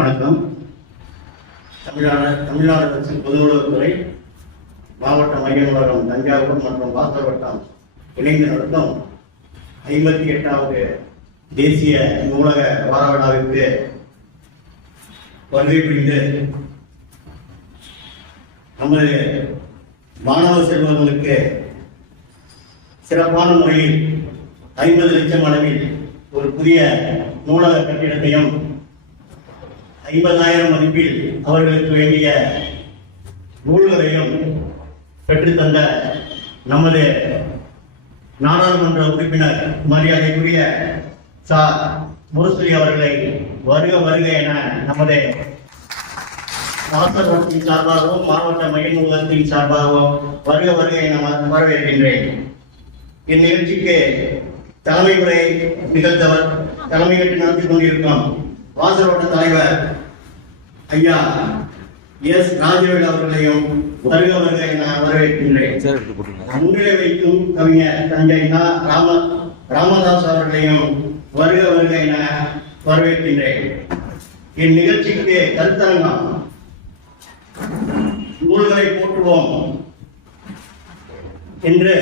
வணக்கம். தமிழ்நாடு அரசின் பொது நூலகத்துறை மாவட்ட மைய நூலகம் தஞ்சாவூர் மற்றும் வாசல் வட்டம் இணைந்து நடத்தும் 58வது தேசிய நூலக வார விழாவிற்கு வருகை புரிந்து நமது மாணவ செல்வங்களுக்கு சிறப்பான முறையில் 50 லட்சம் அளவில் ஒரு புதிய நூலக கட்டிடத்தையும் 50,000 மதிப்பில் அவர்களுக்கு வேண்டிய நூல்களையும் பெற்றுத்தந்த நமது நாடாளுமன்ற உறுப்பினர் மரியாதைக்குரிய முரசொலி அவர்களை வருக வருக என நமது வாசகத்தின் சார்பாகவும் மாவட்ட மைய நூலகத்தின் சார்பாகவும் வருக வருக என வரவேற்கின்றேன். இந்நிகழ்ச்சிக்கு தலைமை உரை நிகழ்த்தவர் தலைமையேற்று நடத்தி கொண்டிருக்கும் வாசகோட்ட தலைவர் ஐயா எஸ் ராஜவேல் அவர்களையும் வருக வருக என வரவேற்கின்றேன். முன்னிலை வைக்கும் கவிஞர் தஞ்சை ராமதாஸ் அவர்களையும் வருக வருக என வரவேற்கின்றேன். இந்நிகழ்ச்சிக்கு கருத்தரங்கம் நூல்களை போற்றுவோம் என்று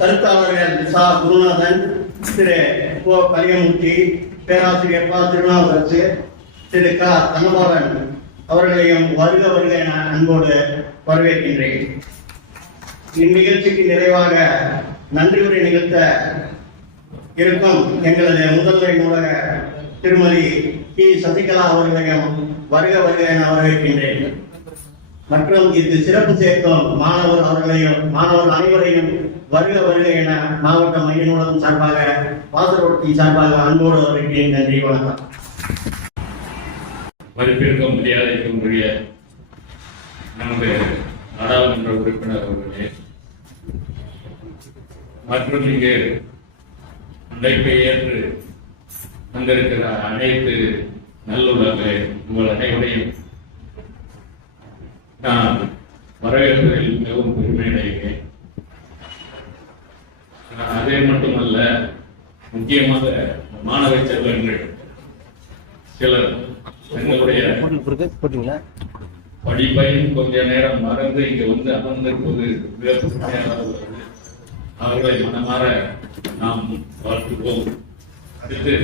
கருத்தாளர்கள் குருநாதன், திரு கோ கலியமூர்த்தி, பேராசிரியர் திருநாவுக்கரசு, திரு தனபாலன் அவர்களையும் வருக வருக என அன்போடு வரவேற்கின்றேன். இந்நிகழ்ச்சிக்கு நிறைவாக நன்றி உரை நிகழ்த்த இருக்கும் எங்களது முதல்வர் நூலக திருமதி கி சசிகலா அவர்களையும் வருக வருக என வரவேற்கின்றேன். மற்றும் இது சிறப்பு சேர்க்கும் மாணவர் அனைவரையும் வருக வருக என மாவட்ட மைய நூலகம் சார்பாக வாசகோட்டி சார்பாக அன்போடு வரவேற்கிறேன். நன்றி, வணக்கம். மதிப்பிற்க மரியாதைக்குரிய நமது நாடாளுமன்ற உறுப்பினர் அவர்களே மற்றும் இங்கு அழைப்பை ஏற்று வந்திருக்கிற அனைத்து நல்லுள்ளவர்களே, உங்கள் அனைவரையும் நான் வரவேற்பதில் மிகவும் பெருமை அடைகிறேன். அதே மட்டுமல்ல, முக்கியமாக மாணவ செல்வங்கள் சிலர் எங்களுடைய படிப்பையும் கொஞ்ச நேரம் மறந்து இங்கு வந்து அமர்ந்திருப்பது அவர்களை மனமாற நாம் வாழ்த்துவோம். அடுத்து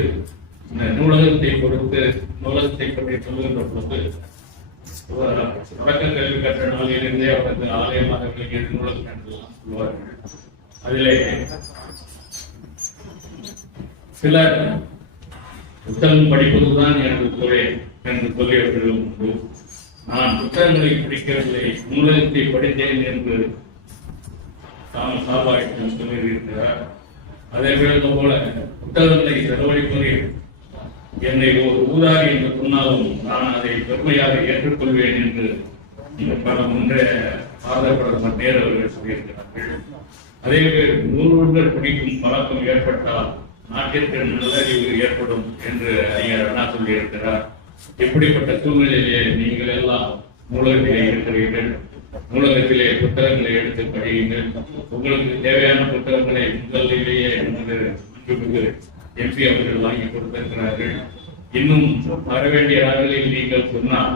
இந்த நூலகத்தை பற்றி சொல்லுகின்ற பொழுது தொடக்க கல்வி கற்ற நாளிலிருந்தே அவரது ஆலயமாக நூலகம் என்றெல்லாம் சொல்வார்கள். அதிலே சிலர் புத்தகம் படிப்பதுதான் எனது தொழில் என்று சொல்லியவர்களும் உண்டு. நான் புத்தகங்களை படிக்கவில்லை, நூலகத்தை படித்தேன் என்று சாபாயிடம் சொல்லியிருக்கிறார். அதே போல புத்தகங்களை செலவழிப்பதில் என்னை ஒரு ஊதாரி என்று சொன்னாலும் நான் அதை பெருமையாக ஏற்றுக்கொள்வேன் என்று பல முன்றைய பாரதப்பிரதமர் நேரு அவர்கள் சொல்லியிருக்கிறார்கள். அதே நூல்கள் படிக்கும் பழக்கம் ஏற்பட்டால் நாட்டிற்கு நல்லறிவு ஏற்படும் என்று அறிஞர் அண்ணா சொல்லியிருக்கிறார். இப்படிப்பட்ட சூழ்நிலையிலே நீங்கள் எல்லாம் நூலகத்திலே இருக்கிறீர்கள். நூலகத்திலே புத்தகங்களை எடுத்து படியுங்கள். உங்களுக்கு தேவையான புத்தகங்களை முதலிலேயே நமது எம்பி அவர்கள் வாங்கி கொடுத்திருக்கிறார்கள். இன்னும் வரவேண்டிய நாட்களில் நீங்கள் சொன்னால்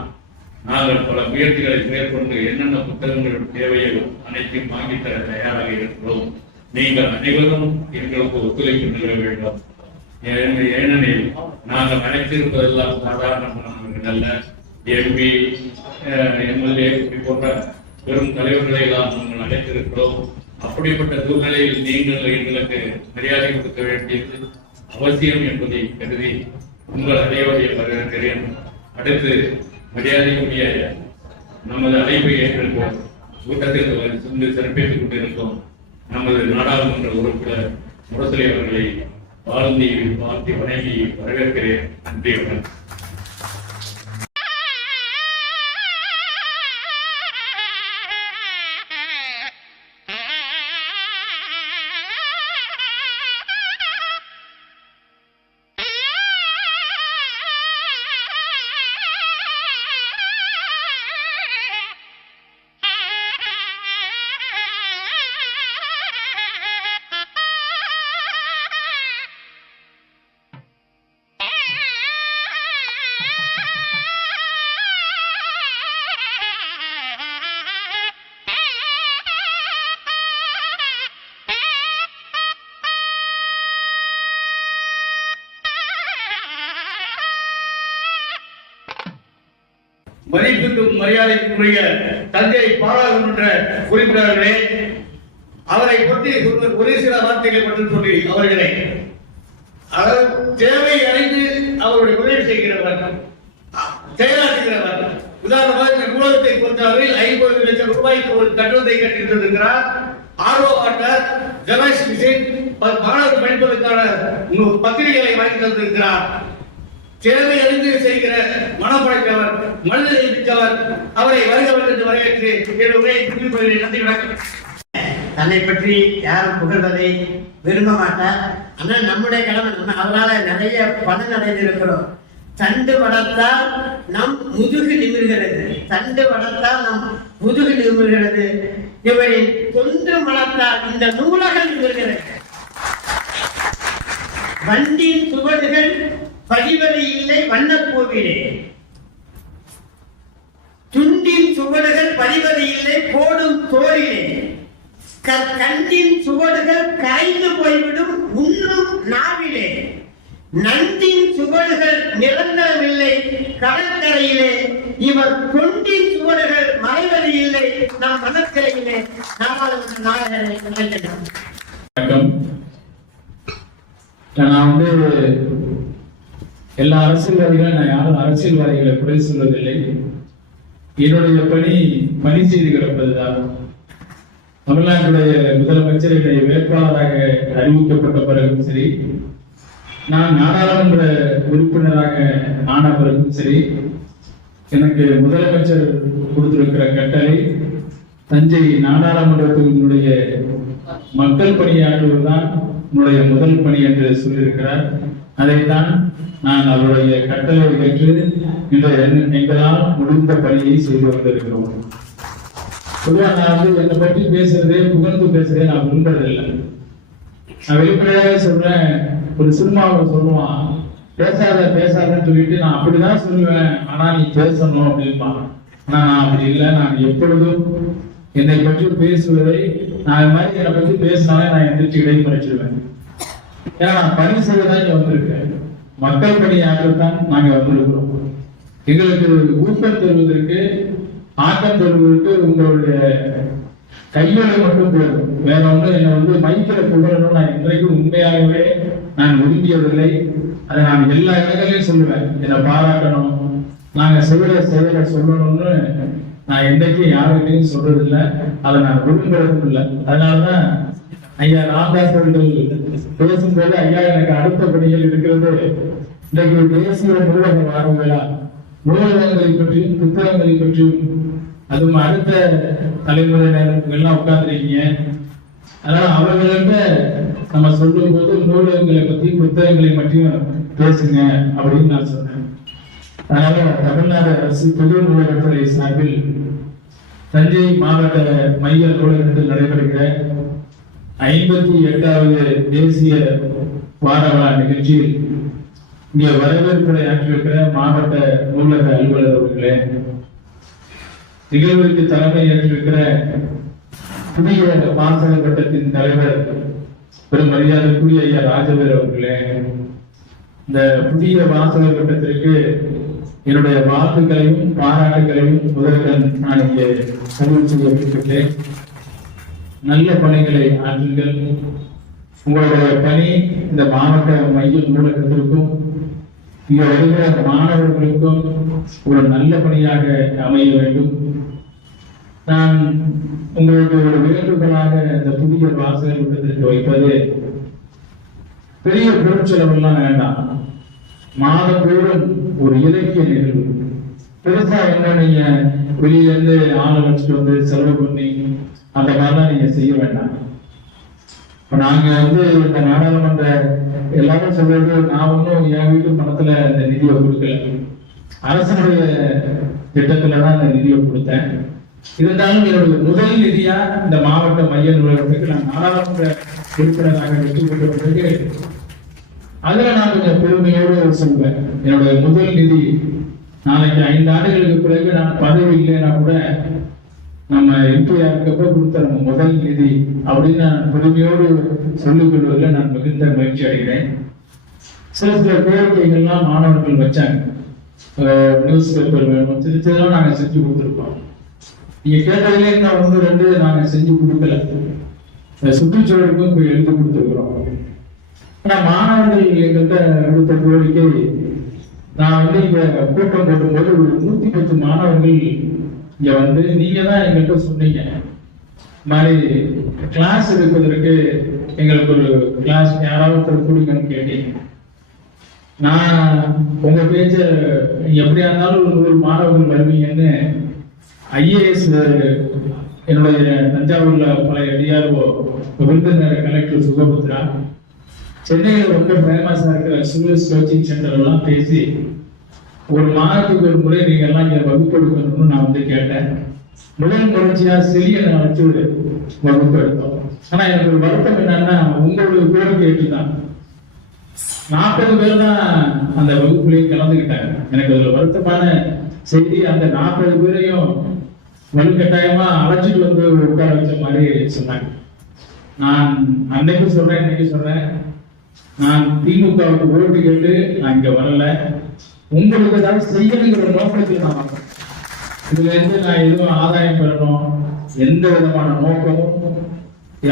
நாங்கள் பல முயற்சிகளை மேற்கொண்டு என்னென்ன புத்தகங்கள் தேவையோ அனைத்தையும் வாங்கித்தர தயாராக இருக்கிறோம். நீங்கள் அனைவரும் எங்களுக்கு ஒத்துழைப்பு நிறுவ வேண்டும். ஏனெனில் நாங்கள் அழைத்திருப்பதெல்லாம் சாதாரணமானவர்கள் அல்ல. எம்பி, எம்எல்ஏ போன்ற பெரும் தலைவர்களை எல்லாம் நாங்கள் அழைத்திருக்கிறோம். அப்படிப்பட்ட சூழ்நிலையில் நீங்கள் எங்களுக்கு மரியாதை கொடுக்க வேண்டியது அவசியம் என்பதை கருதி உங்கள் அனைவரையும் வரவேற்கிறேன். அடுத்து மரியாதைக்குரிய நமது அழைப்பை ஏற்றிருக்கோம் கூட்டத்தில் சென்று சிறப்பித்துக் கொண்டிருக்கோம் நமது நாடாளுமன்ற உறுப்பினர் முரசொலி அவர்களை வாழ்த்தி வணங்கி வரவேற்கிறேன். நன்றி, வணக்கம். மதிப்புக்கும் மரியாதைக்குரிய தஞ்சை பாராளுமன்ற உறுப்பினர்களே, அவரை பற்றி ஒரு சில வார்த்தைகள் மட்டும் சொல்லி அவர்களை தேவை அறிந்து அவருடைய உதவி செய்கிறவர், செயலாற்றுகிறவர். உதாரணமாக இந்த நூலகத்தை பொறுத்தவரையில் 50 லட்சம் ரூபாய்க்கு ஒரு கட்டடத்தை கட்டியிருக்கிறார். ஆர்வ வாட்டர், ஜெராக்ஸ் மிஷின், மாணவர்கள் பயன்படுவதற்கான பத்திரிகைகளை வாங்கி தந்திருக்கிறார். தேவை அறிந்து செய்கிற மனப்படைத்தவர், மனிதனை மிக்கவர். அவரை வருகிறவர் என்று வரவேற்று நன்றி வணக்கம். தன்னை பற்றி யாரும் புகழ்வதை விரும்ப மாட்டார். ஆனால் நம்முடைய கடமை, அவரால் நிறைய பலன் அடைந்திருக்கிறோம். தண்டு வளர்த்தால் நம் முதுகு நிமிர்கிறது, தண்டு வளர்த்தால் நம் முதுகு நிமிர்கிறது. இவரின் தொண்டு வளர்த்தால் இந்த நூலகம் நிமிர்கிறது. வண்டின் சுவடுகள் பதிவது இல்லை வண்ணப்பூவிலே, துண்டின் சுவடுகள் பதிவது இல்லை போடும் தோரிலே, கண்டின் சுவடுகள் காய்ந்து போய்விடும் உண்ணும் நாவிலே, நந்தின் சுவடுகள் நிரந்தரமில்லை கடற்கரையிலே, இவர் தொண்டின் சுவடுகள் மறைவது இல்லை நம் மனக்கரையிலே. நாடாளுமன்ற நாயகரை வணக்கம். நான் எல்லா அரசியல்வாதிகளும், நான் யாரும் அரசியல்வாதிகளை குறை சொல்வதில்லை. என்னுடைய பணி செய்து கிடப்பதுதான். தமிழ்நாட்டுடைய முதலமைச்சர் என்னை வேட்பாளராக அறிவிக்கப்பட்ட பிறகும் சரி, நான் நாடாளுமன்ற உறுப்பினராக ஆன பிறகும் சரி, எனக்கு முதலமைச்சர் கொடுத்திருக்கிற கட்டளை தஞ்சை நாடாளுமன்றத்தினுடைய மக்கள் பணியாற்றுவதுதான் உன்னுடைய முதல் பணி என்று சொல்லியிருக்கிறார். அதைத்தான் நான் அவருடைய கட்டளை ஏற்று இன்று எங்களால் முடிந்த பணியை செய்து கொண்டிருக்கிறோம். பொதுவாக நான் என்னை பற்றி பேசுறதே, புகழ்ந்து பேசுறதே நான் விரும்புறதில்லை. நான் வெளிப்படையாக சொல்றேன். ஒரு சினிமாவை சொல்லுவான், பேசாதன்னு சொல்லிட்டு நான் அப்படிதான் சொல்லுவேன், ஆனா நீ பேசணும் அப்படின்பான். ஆனா நான் அப்படி இல்லை. நான் எப்பொழுதும் என்னை பற்றி பேசுவதை, நான் இது மாதிரி என்னை பற்றி பேசினாலே நான் எந்திரிச்சு இடைமறிச்சிடுவேன். ஏன்னா நான் பணி செய்வதான் இங்க வந்திருக்கேன். மக்கள் பணியாற்றத்தான் நாங்க வந்திருக்கிறோம். எங்களுக்கு ஊக்கம் தருவதற்கு, ஆட்டம் தருவதற்கு உங்களுடைய கையொழி மட்டும் போதும். வேற ஒன்றும் என்னை மைக்கில் புகழணும் நான் இன்றைக்கும் உண்மையாகவே நான் விரும்பியதில்லை. அதை நான் எல்லா இடங்களையும் சொல்லுவேன். என்னை பாராட்டணும், நாங்க செய்கிற செயலை சொல்லணும்னு நான் என்றைக்கும் யாருக்கிட்டையும் சொல்றதில்லை. அதை நான் விரும்புறதும் இல்லை. அதனாலதான் ஐயா ராமதாஸ் அவர்கள் பேசும்போது, ஐயா எனக்கு அடுத்த பணிகள் இருக்கிறது. இன்றைக்கு தேசிய நூலக வார விழா, நூலகங்களை பற்றியும் புத்தகங்களை பற்றியும், அதுவும் அடுத்த தலைமுறையினர்கள் உட்கார்ந்துருக்கீங்க. அதனால அவர்கள்ட்ட நம்ம சொல்லும் போது நூலகங்களை பத்தி, புத்தகங்களை பற்றியும் பேசுங்க அப்படின்னு நான் சொன்னேன். அதனால தமிழ்நாடு அரசு பொது நூலகத்துறை சார்பில் தஞ்சை மாவட்ட மைய நூலகத்தில் நடைபெறுகிற 58வது தேசிய வார விழா நிகழ்ச்சியில் இங்கே வரவேற்புரை ஆற்றியிருக்கிற மாவட்ட நூலக அலுவலர் அவர்களே, நிகழ்வுக்கு தலைமை ஏற்றிருக்கிற புதிய வாசகர் வட்டத்தின் தலைவர் பெரும் மரியாதைக்குரிய ஐயா ராஜவேர் அவர்களே, இந்த புதிய வாசகர் வட்டத்திற்கு என்னுடைய வாழ்த்துக்களையும் பாராட்டுகளையும் முதலுடன் நான் இங்கே பதிவு செய்யப்பட்டிருக்கிறேன். நல்ல பணிகளை ஆற்றுங்கள். உங்களுடைய பணி இந்த மாவட்ட மைய நூலகத்திற்கும் இங்க வருகிற மாணவர்களுக்கும் ஒரு நல்ல பணியாக அமைய வேண்டும். நான் உங்களுக்கு ஒரு வேண்டுகோளாக இந்த புதிய வாசகர் கூட்டத்திற்கு வைப்பது, பெரிய பொருட்செலவெல்லாம் வேண்டாம். மாதந்தோறும் ஒரு இலக்கிய நிகழ்வு, பெருசா என்ன நீங்க வெளியில இருந்து ஆளை வச்சுட்டு வந்து செலவு பண்ணி அந்த மாதிரிலாம் நீங்க செய்ய வேண்டாம். இப்ப நாங்க இந்த நாடாளுமன்ற எல்லாரும் சொல்றது, நான் ஒன்றும் என் வீட்டு பணத்துல இந்த நிதியை கொடுக்கல, அரசனுடைய திட்டத்துலதான் இந்த நிதியை கொடுத்தேன். இருந்தாலும் என்னுடைய முதல் நிதியா இந்த மாவட்ட மைய நூலகத்துக்கு நான் நாடாளுமன்ற உறுப்பினராக வெற்றி பெற்ற பிறகு அதுல நான் கொஞ்சம் பெருமையோடு சொல்வேன். என்னுடைய முதல் நிதி, நாளைக்கு 5 ஆண்டுகளுக்கு பிறகு நான் பதவி இல்லைன்னா கூட நம்ம எம்பியா இருக்கப்ப கொடுத்த நம்ம முதல் நிதி அப்படின்னு நான் பெருமையோடு சொல்லிக் கொள்வதில் நான் மிகுந்த மகிழ்ச்சி அடைகிறேன். சில கோரிக்கைகள்லாம் மாணவர்கள் வச்சாங்க. நியூஸ் பேப்பர் வேணும், சின்னதெல்லாம் நாங்கள் செஞ்சு கொடுத்துருக்கோம். நீங்க கேட்டதுலேயே இன்னும் 1, 2 நாங்கள் செஞ்சு கொடுக்கல. சுற்றுச்சூழலுக்கும் போய் எழுதி கொடுத்துருக்குறோம். ஆனால் மாணவர்கள் எங்கள்கிட்ட விடுத்த கோரிக்கை, நான் இங்க கூட்டம் போடும்போது ஒரு 110 மாணவர்கள் இங்க வந்து நீங்க தான் எங்கள்கிட்ட சொன்னீங்க மாதிரி கிளாஸ் எடுப்பதற்கு எங்களுக்கு ஒரு கிளாஸ் யாராவது கொடுங்கன்னு கேட்டீங்க. நான் உங்க பேச்ச எப்படியா இருந்தாலும் ஒரு 100 மாணவர்கள் வருவீங்கன்னு IAS என்னுடைய தஞ்சாவூர்ல பழைய DRO விருதுநகர் கலெக்டர் சுகபுத்ரா, சென்னையில் ரொம்ப ஃபேமஸா இருக்கிற சுரேஷ் கோச்சிங் சென்டர் எல்லாம் பேசி ஒரு மாதத்துக்கு ஒரு முறை நீங்க எல்லாம் இங்க வகுப்பு எடுக்கணும்னு நான் வந்து கேட்டேன். முதல் முயற்சியா செலியனை வச்சு வகுப்பு எடுத்தோம். ஆனா எனக்கு ஒரு வருத்தம் என்னன்னா, உங்களுடைய கோரிக்கை ஏற்றுதான் 40 பேர் தான் அந்த வகுப்புலயே கலந்துக்கிட்டாங்க. எனக்கு அதுல வருத்தமான செய்தி, அந்த 40 பேரையும் வலுக்கட்டாயமா அழைச்சிட்டு வந்து உட்கார வச்ச மாதிரி சொன்னாங்க. நான் அன்னைக்கு சொல்றேன், இன்னைக்கு சொல்றேன், நான் திமுகவுக்கு ஓட்டு கேட்டு நான் இங்க வரல, உங்களுக்கு ஏதாவது செய்யணுங்கிற நோக்கத்தில் நான் வரேன். இதுல இருந்து நான் எதுவும் ஆதாயம் பெறணும், எந்த விதமான நோக்கமும்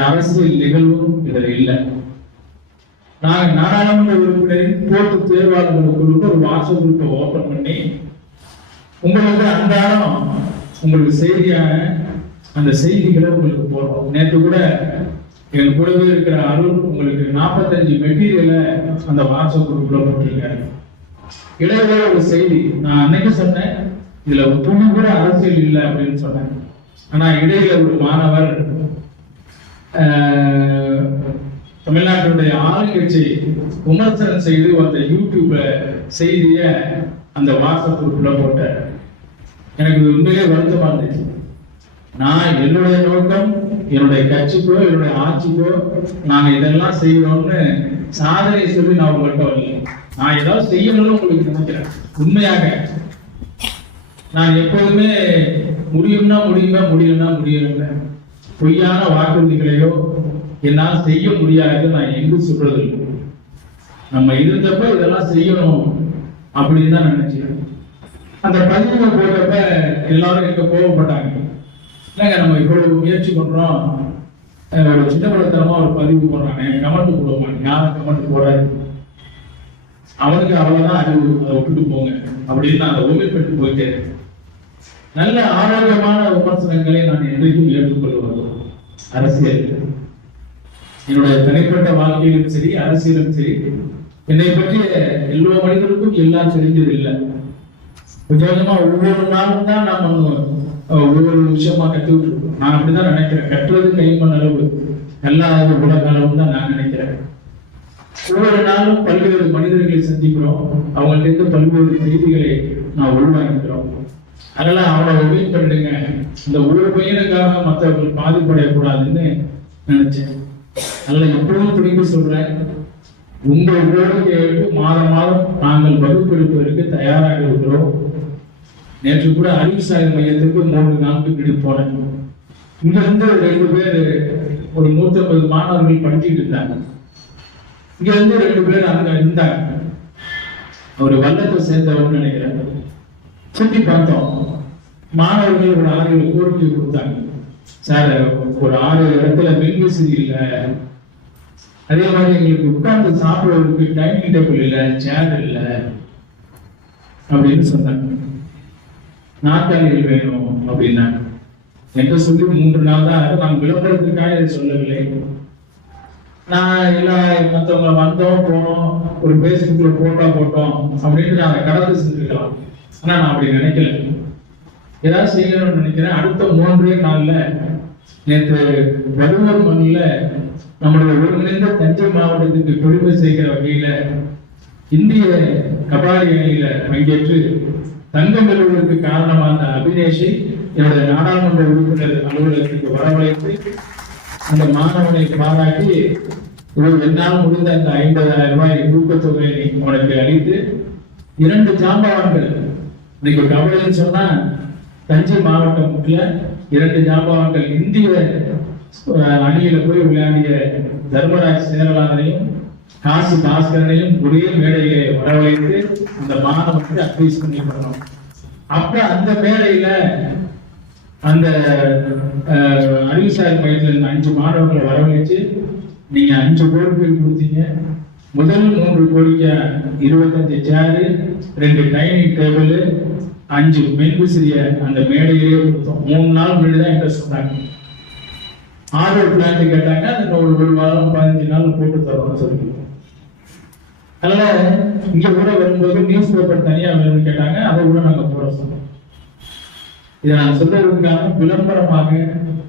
அரசியல் நிகழ்வும் இதுல இல்லை. நாங்கள் நாடாளுமன்ற உறுப்பினரின் போட்டு தேர்வாளர்களுக்கு ஒரு வாட்ஸ்அப் குரூப்பை ஓபன் பண்ணி உங்களுக்கு அன்றாடம் உங்களுக்கு செய்தியான அந்த செய்திகளை உங்களுக்கு போடுறோம். நேற்று கூட எங்க கூடவே இருக்கிற அருள் உங்களுக்கு 45 மெட்டீரியலை அந்த வாட்ஸ்அப் குரூப்ல போட்டிருக்காரு. இடையில ஒரு செய்தி நான் அன்னைக்கு சொன்னேன், இதுல துணி கூட அரசியல் இல்லை அப்படின்னு சொன்னேன். ஆனா இடையில ஒரு மாணவர் தமிழ்நாட்டுடைய ஆளுங்கட்சி விமர்சனம் செய்து அந்த யூடியூப் செய்திய அந்த வாட்ஸ்அப் குரூப்ல போட்ட எனக்கு உண்மையிலே வருத்தமா இருந்துச்சு. நான் என்னுடைய நோக்கம் என்னுடைய கட்சிக்கோ என்னுடைய ஆட்சிக்கோ நாங்க இதெல்லாம் செய்யணும்னு சாதனை சொல்லி நான் உங்கள்கிட்ட வரல. நான் ஏதாவது செய்யணும்னு உங்களுக்கு நினைக்கிறேன். உண்மையாக நான் எப்போதுமே முடியும்னா முடியுமா, முடியலன்னா முடியல, பொய்யான வாக்குறுதிகளையோ என்னால் செய்ய முடியாது நான் எங்கு சொல்றது இல்லை. நம்ம இருந்தப்ப இதெல்லாம் செய்யணும் அப்படின்னு தான் நினைச்சேன். அந்த பதிவு போட்டப்ப எல்லாரும் எங்க கோவப்பட்டாங்க. இல்லைங்க, நம்ம இவ்வளவு முயற்சி பண்றோம், ஒரு சின்ன படத்தனமா ஒரு பதிவு போடுறாங்க, கமெண்ட் போட மாட்டேன், யாரும் கமெண்ட் போடாது, அவனுக்கு அவ்வளவுதான் அறிவு, அதை விட்டுட்டு போங்க அப்படின்னு நான் அதை உண்மைப்பட்டு போயிட்டேன். நல்ல ஆரோக்கியமான விமர்சனங்களை நான் என்றைக்கும் ஏற்றுக்கொள்வது. அரசியல் என்னுடைய தனிப்பட்ட வாழ்க்கையிலும் சரி, அரசியலும் சரி, என்னை பற்றிய எல்லா மனிதருக்கும் எல்லாம் தெரிஞ்சது இல்லை. கொஞ்சம் கொஞ்சமா ஒவ்வொரு நாளும் தான் நாம ஒவ்வொரு விஷயமா கற்றுக்கிட்டு இருக்கோம். நான் அப்படிதான் நினைக்கிறேன். கட்டுறது கைமண் அளவு, எல்லா உலக அளவு தான் நான் நினைக்கிறேன். ஒவ்வொரு நாளும் பல்வேறு மனிதர்களை சந்திக்கிறோம், அவங்கள்ட்ட இருந்து பல்வேறு செய்திகளை நான் உள்வாங்கிக்கிறோம். அதெல்லாம் அவனை ஒபீட் பண்ணிடுங்க, இந்த ஒரு பையனுக்காக மற்றவர்கள் பாதிப்படையக்கூடாதுன்னு நினைச்சேன். அதில் எப்பவும் திரும்பி சொல்றேன், உங்கள் கோரிக்கைகளுக்கு மாதம் மாதம் நாங்கள் வகுப்பெடுப்பதற்கு தயாராக இருக்கிறோம். நேற்று கூட அறிவுசாலை மையத்துக்கு 3 நாட்களுக்கு போனேன். இங்க இருந்து 2 பேர் ஒரு 150 மாணவர்கள் படிச்சுட்டு இருந்தாங்க. இங்க இருந்து 2 பேர் அங்க இருந்தாங்க. ஒரு வல்லத்தை சேர்ந்தவங்க நினைக்கிறாங்க. சுற்றி பார்த்தோம். மாணவர்கள் ஒரு 6 கோரிக்கை கொடுத்தாங்க. சார், ஒரு 6 இடத்துல மின்வசதி இல்லை, அதே மாதிரி எங்களுக்கு உட்கார்ந்து சாப்பிடுறதுக்கு டைனிங் டேபிள் இல்லை, சேர் இல்லை அப்படின்னு சொன்னாங்க. நாற்காலிகள் வேணும் அப்படின்னாங்க. என்று சொல்லி 3 நாள் தான். நான் விளம்பரத்துக்காக சொல்லவில்லை. நான் எல்லாம் மற்றவங்க வந்தோம் போனோம், ஒரு பேஸ்புக்ல போட்டோ போட்டோம் அப்படின்னு நான் கடந்து செஞ்சுக்கலாம். ஆனா நான் அப்படி நினைக்கல. ஏதாவது செய்யணும்னு நினைக்கிறேன். அடுத்த 3 நாள்ல நேற்று வடுவூர் மண்ணில் நம்முடைய ஒருங்கிணைந்த தஞ்சை மாவட்டத்துக்கு பெருமை செய்கிற வகையில இந்திய கபாடி அணியில பங்கேற்று தங்கம் பெறுவதற்கு காரணமான அபினேஷை என்னுடைய நாடாளுமன்ற உறுப்பினர் அலுவலகத்துக்கு வரவழைத்து அந்த மாணவனை பாராட்டி என்னால் முடிந்த அந்த 50,000 ரூபாய் ஊக்கத்தொகையை அவனுக்கு அளித்து 2 ஜாம்பவான்கள், இன்னைக்கு கபடின்னு சொன்னா தஞ்சை மாவட்டத்துல 2 ஜாம்பவான்கள் இந்திய அணியில போய் விளையாடிய தர்மராஜ் சேரலாதனையும் காசி பாஸ்கரனையும் ஒரே மேடையிலே வரவழைத்து இந்த மாணவனுக்கு அட்வைஸ் பண்ணி பண்ணணும். அப்ப அந்த மேடையில அந்த அறிவுசார் மையத்தில் இருந்த 5 மாணவர்களை வரவழைச்சு நீங்க 5 கோரிக்கை கொடுத்தீங்க. முதல் 3 கோரிக்கை 25 சேரு, 2 டைனிங் டேபிள், 5 மின்விசிறிய அந்த மேடையிலேயே கொடுத்தோம். 3 நாள் முன்னாடி தான் இன்ட்ரெஸ்ட் சொன்னாங்க. ஆர்டர் பிளான் கேட்டாங்க, அந்த ஒரு வாரம் 15 நாள் போட்டு தரோம்னு சொல்லி. அதனால இங்க கூட வரும்போது நியூஸ் பேப்பர் தனியா வேணும்னு கேட்டாங்க, அதை கூட நாங்க போட சொன்னோம். இதை நான் சொல்றதுக்காக விளம்பரமாக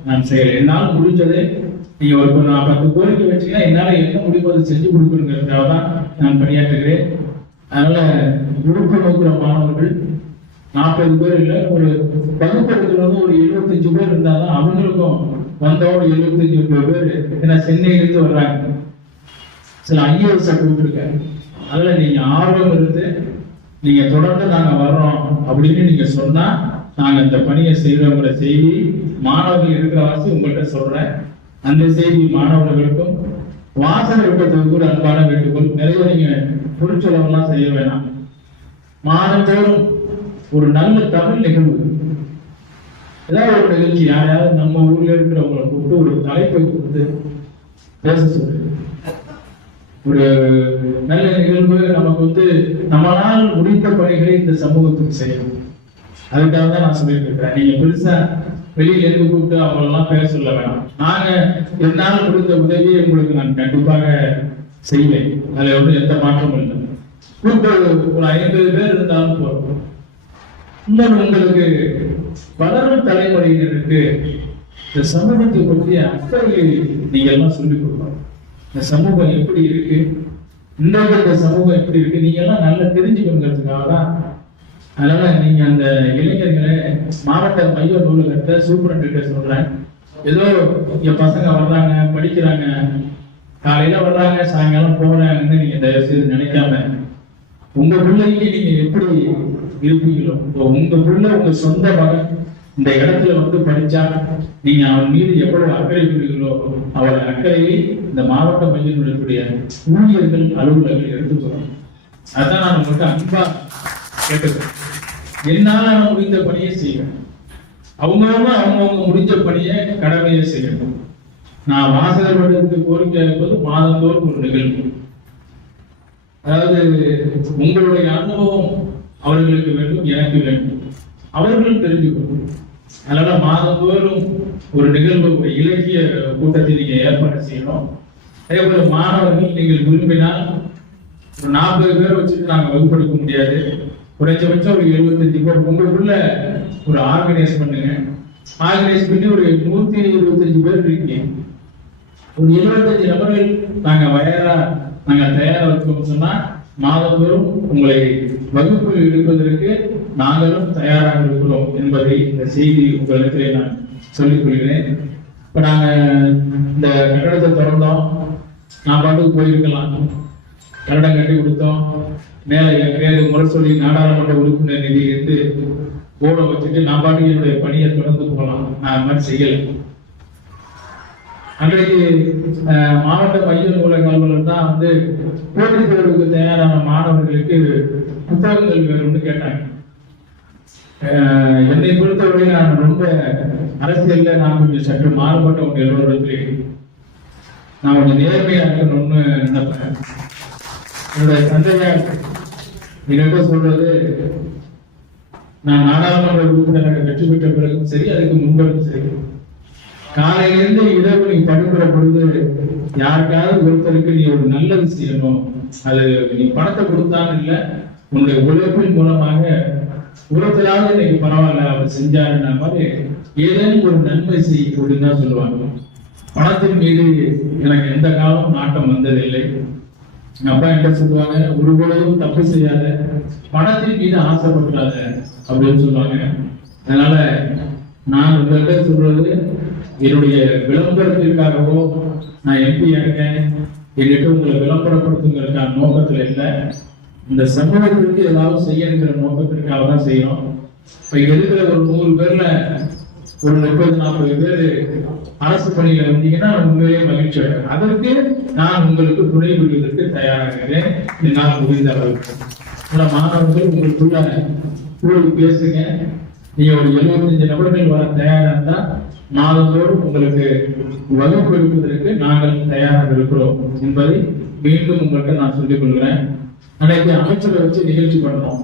நான் செய்யல. என்னால் முடிஞ்சதே நீங்க ஒரு 10 கோரிக்கை வச்சீங்கன்னா என்னால என்ன முடிவு அதை செஞ்சு கொடுக்கணுங்கிறதுக்காக தான் நான் பணியாற்றுகிறேன். அதனால விழுப்பு நோக்குற மாணவர்கள் 40 பேர் இல்லை, ஒரு வகுப்பெடுக்கிறது ஒரு 75 பேர் இருந்தாலும் அவங்களுக்கும் வந்தவங்க 75 பேர் ஏன்னா சென்னையிலிருந்து வர்றாங்க. சில IAS கொடுத்துருக்காங்க. அதனால நீங்க ஆர்வம் இருந்து நீங்க தொடர்ந்து நாங்க வர்றோம் அப்படின்னு நீங்க சொன்னா நாங்க இந்த பணியை செய்யறோங்கிற செய்தி மாணவர்கள் இருக்கிற வாசி உங்கள்கிட்ட சொல்றேன். அந்த செய்தி மாணவர்களுக்கும் வாசனை விட்டதுக்கு ஒரு அன்பான வேண்டுகோள். நிறைய நீங்க பொருட்செலவெல்லாம் செய்ய வேணாம். மாதந்தோறும் ஒரு நல்ல தமிழ் நிகழ்வு, ஏதாவது ஒரு நிகழ்ச்சி, யாரையாவது நம்ம ஊர்ல இருக்கிறவங்களை கூப்பிட்டு ஒரு தலைப்பை கொடுத்து பேச சொல்லு. ஒரு நல்ல நிகழ்வு நமக்கு நம்மளால் முடித்த பணிகளை இந்த சமூகத்துக்கு செய்யணும். அதுக்காக தான் நான் சொல்லிட்டு இருக்கிறேன். நீங்க பெருசா வெளியில இருந்து கூப்பிட்டு அவங்களெல்லாம் பேச சொல்ல வேணாம். நாங்க என்னால் முடிந்த உதவியை உங்களுக்கு நான் கண்டிப்பாக செய்வேன். அதுல எந்த மாற்றமும் இல்லை. கூப்பிட்டு ஒரு 50 பேர் இருந்தாலும் போறோம். இன்னொரு உங்களுக்கு வளரும் தலைமுறையினருக்கு இந்த சமூகத்தை பற்றிய அக்கறையை நீங்க எல்லாம் சொல்லிக் கொடுக்கணும். இந்த சமூகம் எப்படி இருக்கு, இந்த சமூகம் எப்படி இருக்கு, நீங்க எல்லாம் நல்லா தெரிஞ்சுக்கணுங்கிறதுக்காக தான். அதனால நீங்க அந்த இளைஞர்களை மாவட்ட மைய நூலகத்தை சூப்பரண்ட் சொல்றேன். ஏதோ இங்க பசங்க வர்றாங்க, படிக்கிறாங்க, காலையில வர்றாங்க, சாயங்காலம் போறாங்கன்னு நீங்க தயவு செய்து நினைக்காம உங்க பிள்ளைக்கு நீங்க எப்படி இருப்பீங்களோ, உங்க பிள்ளை உங்க சொந்த மகன் இந்த இடத்துல படிச்சா நீங்க அவன் மீது எவ்வளவு அக்கறை கொள்வீங்களோ அவருடைய அக்கறையை இந்த மாவட்ட மையத்தினுடைய ஊழியர்கள் அலுவலர்கள் எடுத்துக்கிறோம். அதான் நான் உங்கள்கிட்ட அன்பா கேட்டுக்கிறேன். என்னால நான் முடிந்த பணியை செய்வேன். அவங்கவுங்க முடிஞ்ச பணியை கடமையை செய்யணும். நான் வாசகர்களுக்கு கோரிக்கை அளிப்பது மாதந்தோறும் ஒரு நிகழ்வு. அதாவது உங்களுடைய அனுபவம் அவர்களுக்கு வேண்டும், எனக்கு வேண்டும், அவர்களும் தெரிஞ்சுக்கணும். அதனால மாதந்தோறும் ஒரு நிகழ்வு, ஒரு இலக்கிய கூட்டத்தை நீங்க ஏற்பாடு செய்யணும். அதே போல மாணவர்கள் நீங்கள் விரும்பினால் ஒரு 40 பேர் வச்சுட்டு நாங்க வகுப்பெடுக்க முடியாது. குறைஞ்சபட்சம் ஒரு 75 பேர் உங்களுக்குள்ள ஒரு ஆர்கனைஸ் பண்ணுங்க. ஆர்கனைஸ் பண்ணி ஒரு 125 பேர் இருக்கீங்க. ஒரு 75 நபர்கள் நாங்க தயாரா இருக்கோம் சொன்னா மாதந்தோறும் உங்களை வகுப்பில் எடுப்பதற்கு நாங்களும் தயாராக இருக்கிறோம் என்பதை இந்த செய்தி உங்களுக்கு நான் சொல்லிக் கொள்கிறேன். இப்ப நாங்க இந்த கட்டடத்தை திறந்தோம், நான் பாட்டுக்கு போயிருக்கலாம். கட்டடம் கட்டி கொடுத்தோம், மேலே முறை சொல்லி நாடாளுமன்ற உறுப்பினர் நிதி எடுத்து போர்டை வச்சுட்டு நான் பாட்டுக்கு என்னுடைய பணியை தொடர்ந்து போகலாம். நான் அது மாதிரி செய்யலை. அன்றைக்கு மாவட்ட மைய நூலக அலுவலர் தான் போட்டித் தேர்வுக்கு தயாரான மாணவர்களுக்கு புத்தகங்கள் வேணும்னு கேட்டாங்க. என்னை பொறுத்தவரை நான் ரொம்ப அரசியல்ல நான் கொஞ்சம் சற்று மாறுபட்ட உங்க எல்லோரிடத்திலே நான் கொஞ்சம் நேர்மையா இருக்கணும்னு நினைப்பேன். என்னுடைய தந்தையார் என்கிட்ட சொல்றது, நான் நாடாளுமன்ற உறுப்பினராக வெற்றி பெற்ற பிறகும் சரி, அதுக்கு முன்பும் சரி, காலையிலிருந்து இரவு நீ படுக்கிற பொழுது யாருக்காவது ஒருத்தருக்கு நீ ஒரு நல்லது செய்யணும். அது நீ பணத்தை கொடுத்தான்னு இல்லை, உன்னுடைய உழைப்பின் மூலமாக ஒருத்தராவது இன்னைக்கு பரவாயில்ல அவர் செஞ்சாருன்ற மாதிரி ஏதேனும் ஒரு நன்மை செய்ய அப்படின்னு தான் சொல்லுவாங்க. பணத்தின் மீது எனக்கு எந்த காலம் நாட்டம் வந்ததில்லை. எங்க அப்பா என்ன சொல்லுவாங்க, ஒரு பொழுதும் தப்பு செய்யாத, பணத்தின் மீது ஆசைப்படாத அப்படின்னு சொல்லுவாங்க. அதனால நான் உங்கள்கிட்ட சொல்றது, என்னுடைய விளம்பரத்திற்காகவோ நான் MP இருக்கேன் என்கிட்ட உங்களை விளம்பரப்படுத்துங்கிறதுக்கான நோக்கத்துல இல்லை, இந்த சமூகத்திற்கு ஏதாவது செய்யணுங்கிற நோக்கத்திற்காக தான் செய்யணும். இப்ப இருக்கிற ஒரு 100 பேர்ல ஒரு 30-40 பேர் அரசு பணியில வந்தீங்கன்னா உண்மையிலேயே மகிழ்ச்சி அடையும். அதற்கு நான் உங்களுக்கு துணை புரிவதற்கு தயாராகிறேன். என்னால் முடிந்த அளவுக்கு மாணவர்கள் உங்களுக்குள்ள கூடி பேசுங்க. நீங்க ஒரு 75 நபர்கள் வர தயாரா இருந்தா மாதந்தோறும் உங்களுக்கு வகுப்பு எடுப்பதற்கு நாங்கள் தயாராக இருக்கிறோம் என்பதை மீண்டும் உங்களுக்கு நான் சொல்லிக் கொள்கிறேன். அன்னைக்கு அமைச்சரை வச்சு நிகழ்ச்சி பண்ணோம்.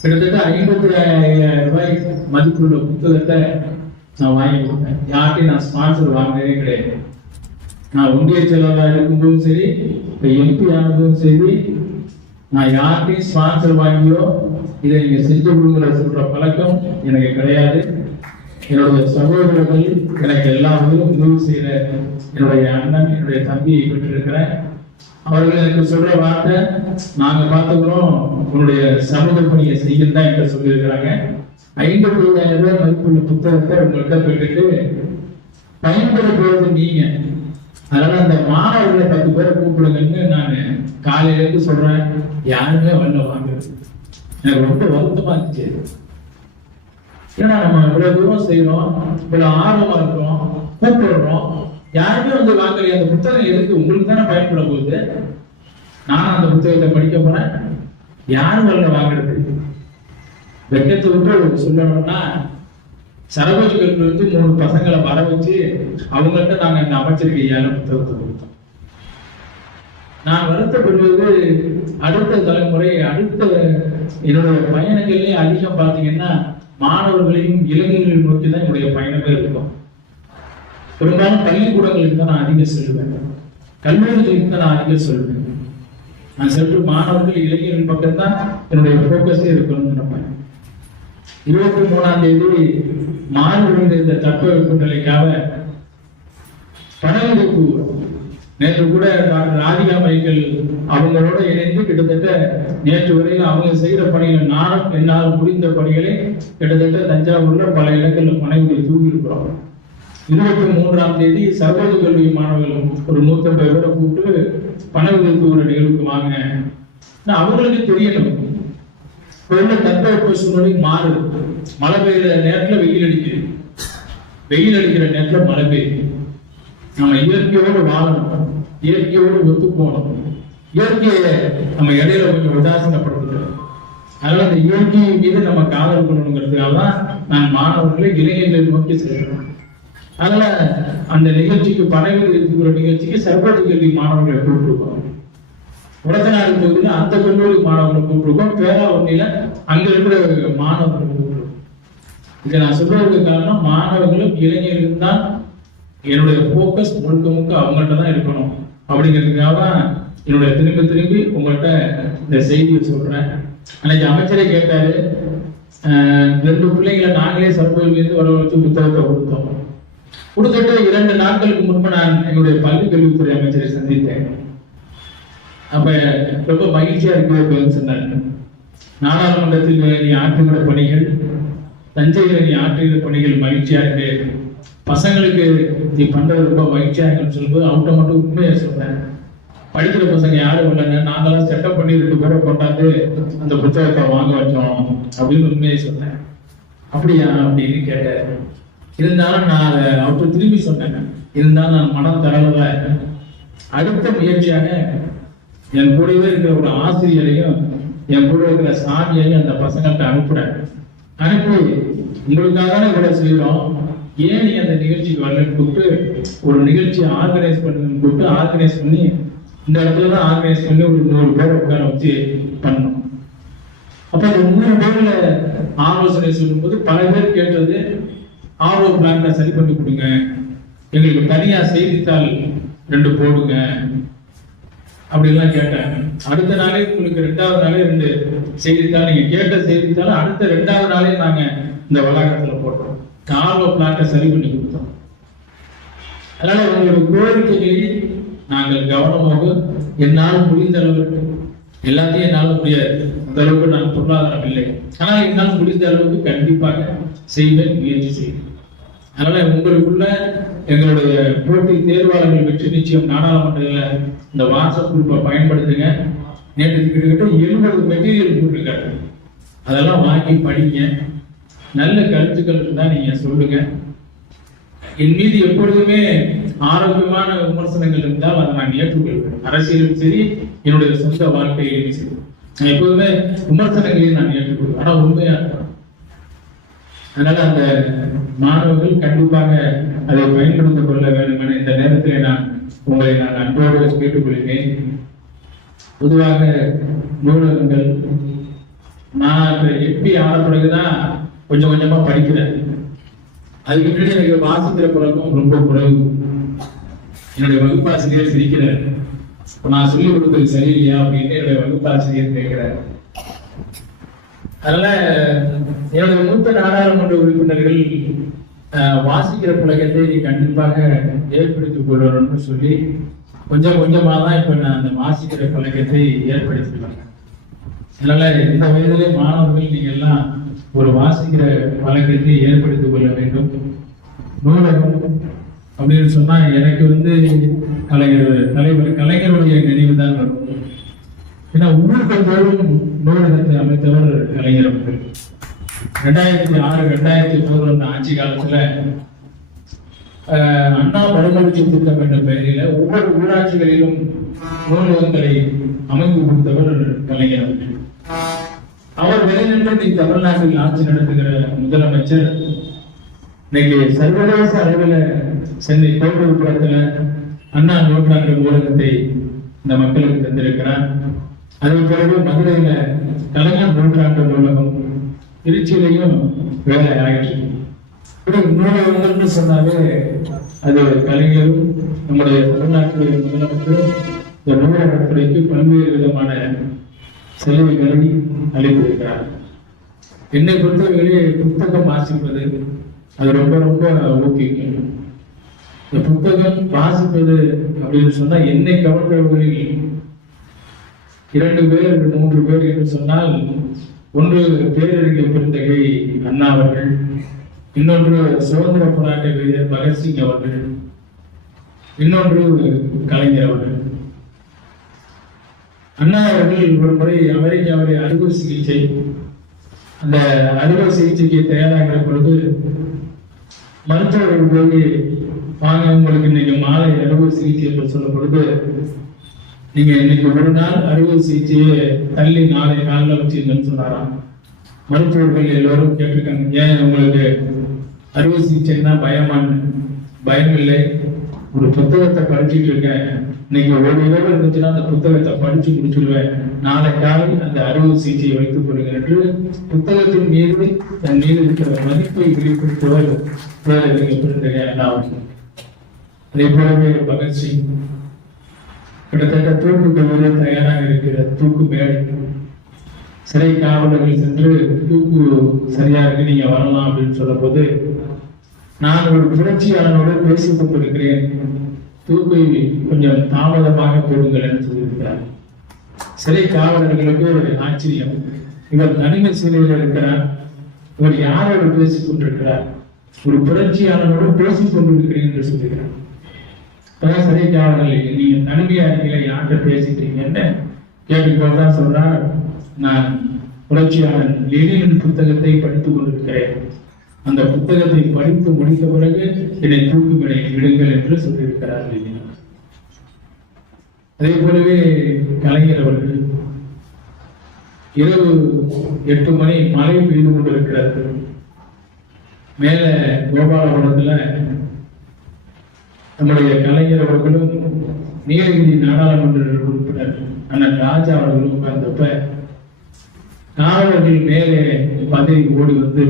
கிட்டத்தட்ட 55,000 ரூபாய் மதிப்புள்ள புத்தகத்தை நான் வாங்கி கொடுத்தேன். யார்ட்டையும் நான் ஸ்பான்சர் வாங்கினதே கிடையாது. நான் ஒன்றிய செயலாளராக இருக்கும்போதும் சரி, இப்போ எம்பி ஆனதும் சரி, நான் யார்ட்டையும் ஸ்பான்சர் வாங்கியோ இதை நீங்க செஞ்சு கொடுங்கிற சொல்ற பழக்கம் எனக்கு கிடையாது. என்னுடைய சகோதரர்கள் எனக்கு எல்லா வகையிலும் உதவி செய்யற என்னுடைய அண்ணன், என்னுடைய தம்பியை பெற்றிருக்கிறேன். அவர்கள் எனக்கு சொல்ற வார்த்தை, நாங்க பார்த்துக்கிறோம், உன்னுடைய சமூக பணியை செய்யும் தான் என்று சொல்லியிருக்கிறாங்க. 55,000 ரூபாய் மதிப்புள்ள புத்தகத்தை உங்கள்கிட்ட பெற்றுட்டு பயன்பெற போறது நீங்க. அதனால அந்த மாணவர்களை 10 பேரை கூப்பிடுங்கன்னு நான் காலையில இருந்து சொல்றேன். யாருமே வரல வாங்குறது. எனக்கு ரொம்ப வருத்தமா இருந்துச்சு. ஏன்னா நம்ம இவ்வளவு தூரம் செய்யறோம், இவ்வளவு ஆர்வமா இருக்கிறோம், கூப்பிடுறோம், யாருமே வந்து வாங்கலையே. அந்த புத்தகம் எதுக்கு? உங்களுக்கு தானே பயன்பட போகுது. நான் அந்த புத்தகத்தை படிக்க போறேன், யாரும் வரல வாங்குறது. வெக்கத்தை விட்டு சொல்லணும்னா, சரபோஜி கல்லூரி வந்து 3 பசங்களை வர வச்சு அவங்கள்ட்ட நாங்க இந்த அமைச்சருக்கு கையால புத்தகத்தை கொடுத்தோம். நான் வருத்தப்படுவது அடுத்த தலைமுறை, அடுத்த என்னுடைய பயணங்களே அதிகம் பார்த்தீங்கன்னா மாணவர்களையும் இளைஞர்களையும் நோக்கி தான் என்னுடைய பயணமே இருக்கும். பெரும்பாலும் பள்ளிக்கூடங்களுக்கு தான் நான் அதிகம் சொல்லுவேன், கல்லூரிகளுக்கு தான் நான் அதிகம் சொல்லுவேன். நான் சென்று மாணவர்கள் இளைஞர்கள் பக்கம் தான் என்னுடைய போக்கஸே இருக்கணும்னு நினைப்பேன். 23ஆம் தேதி மாணவர்கள் இந்த தட்பவெப்ப நிலைக்காக பணவெடுப்பு நேற்று கூட டாக்டர் ராதிகா மைக்கேல் அவங்களோட இணைந்து கிட்டத்தட்ட நேற்று வரையில் அவங்க செய்கிற பணிகள், நானும் என்னால் முடிந்த பணிகளை கிட்டத்தட்ட தஞ்சாவூர்ல பல இடங்களில் பணங்களை தூக்கி இருக்கிறோம். 23ஆம் தேதி சர்வதேச கல்வி மாணவர்கள் ஒரு 150 பேரை கூப்பிட்டு பண உதவி தூக்குற நிகழ்வுக்கு வாங்க. அவங்களுக்கு தெரியணும், தட்பவெப்ப சூழ்நிலை மாறுது. மழை பெய்யுற நேரத்துல வெயில் அடிக்குது, வெயில் அடிக்கிற நேரத்துல மழை பெய்யுது. நம்ம இயற்கையோடு வாழணும், இயற்கையோடு ஒத்து போகணும். இயற்கையை நம்ம இடையில கொஞ்சம் உதாசீனப்படுத்துறோம். அதனால அந்த இயற்கை மீது நம்ம காதல் பண்ணணுங்கிறதுக்காக தான் நான் மாணவர்களை இளைஞர்களை நோக்கி செல்றேன். அதனால அந்த நிகழ்ச்சிக்கு பணவில் இருக்கிற நிகழ்ச்சிக்கு சர்வதேச கல்வி மாணவர்களை கூப்பிட்டுருக்கோம். உடத்தநாடு பகுதியில் அந்த கல்லூரி மாணவர்களை கூப்பிட்டுருக்கோம். பேராவூர்ல அங்க இருக்கிற மாணவர்களை கூப்பிட்டுருக்கோம். இதை நான் சொல்றதுக்கு காரணம், மாணவர்களும் இளைஞர்களும் தான் என்னுடைய போக்கஸ் முழுக்க முழுக்க அவங்கள்ட்ட தான் இருக்கணும் அப்படிங்கிறதுக்காக தான் என்னுடைய திரும்பி உங்கள்கிட்ட இந்த செய்தியை சொல்றேன். அன்னைக்கு அமைச்சரை கேட்டாரு, 2 பிள்ளைங்களை நாங்களே சர்வதேச வர வச்சு புத்தகத்தை கொடுத்துட்டு 2 நாட்களுக்கு முன்பு நான் என்னுடைய பள்ளி கல்வித்துறை அமைச்சரை சந்தித்தேன். அப்ப ரொம்ப மகிழ்ச்சியா இருக்கிறது சொன்னார். நாடாளுமன்றத்தில் நீ ஆற்றுகிற பணிகள், தஞ்சையில நீ ஆற்றுகிற பணிகள் மகிழ்ச்சியா இருக்கு, பசங்களுக்கு நீ பண்றது ரொம்ப மகிழ்ச்சியா இருக்குன்னு சொல்லும்போது அவட்ட மட்டும் உண்மையை சொன்னேன். படிக்கிற பசங்க யாரும் இல்லைங்க, நாங்களாம் செட்டப் பண்ணி 2 பேரை கொண்டாந்து அந்த புத்தகத்தை வாங்க வச்சோம் அப்படின்னு உண்மையை சொன்னேன். அப்படியா அப்படின்னு கேட்டாரு. இருந்தாலும் நான் அதை அவர்கிட்ட திரும்பி சொன்னேன். இருந்தாலும் நான் மனம் தரல. அடுத்த முயற்சியாக என் கூடவே இருக்கிற ஒரு ஆசிரியரையும் என் கூட இருக்கிற சாமியையும் அந்த பசங்கள்கிட்ட அனுப்புறேன். அனுப்பி உங்களுக்காக தானே இவ்வளவு செய்யறோம், ஏன் நீ அந்த நிகழ்ச்சிக்கு வரலன்னு கூப்பிட்டு ஒரு நிகழ்ச்சியை ஆர்கனைஸ் பண்ணுன்னு கூப்பிட்டு ஆர்கனைஸ் பண்ணி இந்த இடத்துல தான் ஆர்கனைஸ் பண்ணி ஒரு 100 பேரை உட்கார வச்சு பண்ணோம். அப்ப அந்த 100 பேர்ல ஆலோசனை சொல்லும்போது பல பேர் கேட்டது, ஆர்வ பிளான்ல சரி பண்ணி கொடுங்க, எங்களுக்கு தனியா செய்தித்தாள் 2 போடுங்க அப்படின்லாம் கேட்டேன். அடுத்த நாளே உங்களுக்கு 2வது நாளே 2 செய்தித்தாள், நீங்க கேட்ட செய்தித்தாள் அடுத்த 2வது நாளே நாங்க இந்த வளாகத்துல போட்டோம். ஆர்வ பிளான்ல சரி பண்ணி கொடுத்தோம். அதனால உங்களுடைய கோரிக்கைகளை நாங்கள் கவனமாக, என்னால் முடிந்த அளவுக்கு, எல்லாத்தையும் என்னால் முடியாது, அந்த அளவுக்கு நான் பொருளாதாரம் இல்லை, ஆனால் என்னால் முடிந்த அளவுக்கு கண்டிப்பாக செய்வேன், முயற்சி செய்வேன். அதனால உங்களுக்குள்ள எங்களுடைய போட்டி தேர்வாளர்கள் வெற்றி நிச்சயம். நாடாளுமன்றத்தில் இந்த வாட்ஸ்அப் குரூப்பை பயன்படுத்துங்க. நேற்று கிட்டத்தட்ட 70 மெட்டீரியல் போட்டிருக்காரு, அதெல்லாம் வாங்கி படிங்க. நல்ல கருத்துக்கள் இருந்தா நீங்க சொல்லுங்க. என் மீது எப்பொழுதுமே ஆரோக்கியமான விமர்சனங்கள் இருந்தால் அதை நான் ஏற்றுக்கொள்வேன். அரசியலும் சரி, என்னுடைய சொந்த வாழ்க்கையிலும் சரி, நான் எப்போதுமே விமர்சனங்களையும் நான் ஏற்றுக்கொள்வேன். ஆனா உண்மையா இருக்கும். அதனால அந்த மாணவர்கள் கண்டிப்பாக அதை பயன்படுத்திக் கொள்ள வேண்டும் என இந்த நேரத்தில் உங்களை நான் அன்போடு கேட்டுக்கொள்கிறேன். பொதுவாக நூலகங்கள் நான் எப்படி ஆன பிறகுதான் கொஞ்சம் கொஞ்சமா படிக்கிறேன். அதுக்கு முன்னாடி எனக்கு வாசிக்கிற பழக்கம் ரொம்ப குறைவு. என்னுடைய வகுப்பாசிரியர் சிரிக்கிறார். நான் சொல்லிக் கொடுத்தது சரியில்லையா அப்படின்னு என்னுடைய வகுப்பாசிரியர் கேட்கிறார். அதனால என்னுடைய மூத்த நாடாளுமன்ற உறுப்பினர்கள் வாசிக்கிற பழக்கத்தை கண்டிப்பாக ஏற்படுத்திக் கொள்ளணும்னு சொல்லி கொஞ்சம் கொஞ்சமா தான் இப்ப நான் அந்த வாசிக்கிற பழக்கத்தை ஏற்படுத்திடுவேன். அதனால இந்த வயதிலே மாணவர்கள் நீங்க எல்லாம் ஒரு வாசிக்கிற பழக்கத்தை ஏற்படுத்திக் கொள்ள வேண்டும். நூலகம் அப்படின்னு சொன்னா எனக்கு தலைவர் கலைஞருடைய நினைவு தான் வரும். ஏன்னா ஊர்கள் தோறும் நூலகத்தை அமைத்தவர் கலைஞர் அவர்கள். 2006, 2011 ஆட்சி காலத்துல அண்ணா மறுமலர்ச்சி திட்டம் என்ற பெயரில ஒவ்வொரு ஊராட்சிகளிலும் நூலகங்களை அமைத்து கொடுத்தவர் கலைஞர் அவர்கள். அவர் வெளிநின்று தமிழ்நாட்டில் ஆட்சி நடத்துகிற முதலமைச்சர் இன்னைக்கு சர்வதேச அளவில் சென்னை கோட்டூர்புரத்துல அண்ணா நூற்றாண்டு நூலகத்தை இந்த மக்களுக்கு தந்திருக்கிறார். அதன் பிறகு மதுரையில கலைஞர் நூற்றாண்டு நூலகம், திருச்சியிலையும் வேலை ஆயிடுச்சு. நூலகங்கள்னு சொன்னாலே அது கலைஞரும் நம்முடைய தமிழ்நாட்டுடைய முதலமைச்சரும் இந்த நூலகத்துறைக்கு பல்வேறு விதமான செலவுகளை அளித்திருக்கிறார். என்னை பொறுத்தவரையிலே புத்தகம் வாசிப்பது அது ரொம்ப ரொம்ப ஊக்குவிக்கும். இந்த புத்தகம் வாசிப்பது அப்படின்னு சொன்னா என்னை கவர்ந்தவர்களில் 2 பேர் 3 பேர் என்று சொன்னால், ஒன்று பேரறிஞர் பெருந்தகை அண்ணா அவர்கள், இன்னொன்று சுதந்திர போராட்ட வீரர் பகத்சிங் அவர்கள், இன்னொன்று கலைஞர் அவர்கள். அண்ணா அவர்கள் ஒரு முறை அமெரிக்காவுடைய அறுவை சிகிச்சை, அந்த அறுவை சிகிச்சைக்கு தயாராகிற பொழுது மருத்துவர்கள் போய் வாங்க, உங்களுக்கு இன்னைக்கு மாலை அறுவை சிகிச்சை என்று சொல்லும் பொழுது, நீங்க இன்னைக்கு ஒரு நாள் அறுவை சிகிச்சையை தள்ளி நாளை காலில் வச்சுங்கன்னு சொன்னாராம். மருத்துவர்கள் எல்லோரும் கேட்டிருக்காங்க, ஏன் உங்களுக்கு அறுவை சிகிச்சைன்னா பயம் இல்லை, ஒரு புத்தகத்தை படிச்சுட்டு இருக்கேன், இன்னைக்கு ஒரு இரவு இருந்துச்சுன்னா அந்த புத்தகத்தை படிச்சு முடிச்சுடுவேன், நாளை காலை அந்த அறுவை சிகிச்சையை வைத்துக் கொள்ளுங்கள் என்று புத்தகத்தின் மீது தன் மீது இருக்கிற மதிப்பை வெளிப்படுத்துவர் பேரறிஞர் பெருந்தகை அண்ணா அவர்கள். அதே போலவே பகத்சிங் கிட்டத்தட்ட தூக்கு வீர தயாராக இருக்கிற தூக்கு மேடை, சிறை காவலர்கள் சென்று தூக்கு சரியா இருக்கு நீங்க வரலாம் அப்படின்னு சொல்லும் போது, நான் ஒரு புரட்சியாளனோடு பேசிக் கொண்டிருக்கிறேன், தூக்கை கொஞ்சம் தாமதமாக போடுங்கள் என்று சொல்லியிருக்கிறார். சிறை காவலர்களுக்கு ஆச்சரியம், இவர் தனிமை சிறையில் இருக்கிறார், இவர் யாரோடு பேசிக் கொண்டிருக்கிறார், ஒரு புரட்சியாளனோடு பேசிக் கொண்டிருக்கிறேன் என்று சொல்லுகிறார். சிறை காவலர்கள், நீங்க தனிமையா இருக்கீங்க, யார்கிட்ட பேசிட்டீங்கன்னு கேட்டுக்கொண்டுதான் சொல்றார், நான் புரட்சியாளன் லெனின் புத்தகத்தை படித்துக் கொண்டிருக்கிறேன், அந்த புத்தகத்தை படித்து முடித்த பிறகு என்னை தூக்குமிடை விடுங்கள் என்று சொல்லியிருக்கிறார். அதே போலவே கலைஞர் அவர்கள் இரவு 8 மணி மழை பெய்து கொண்டிருக்கிறது, மேல கோபாலபுரத்துல நம்முடைய கலைஞர் அவர்களும் நீலகிரி நாடாளுமன்ற உறுப்பினர் அண்ணன் ராஜா அவர்களும் உட்கார்ந்தப்ப காவலர்கள் மேலே பதவி ஓடி வந்து,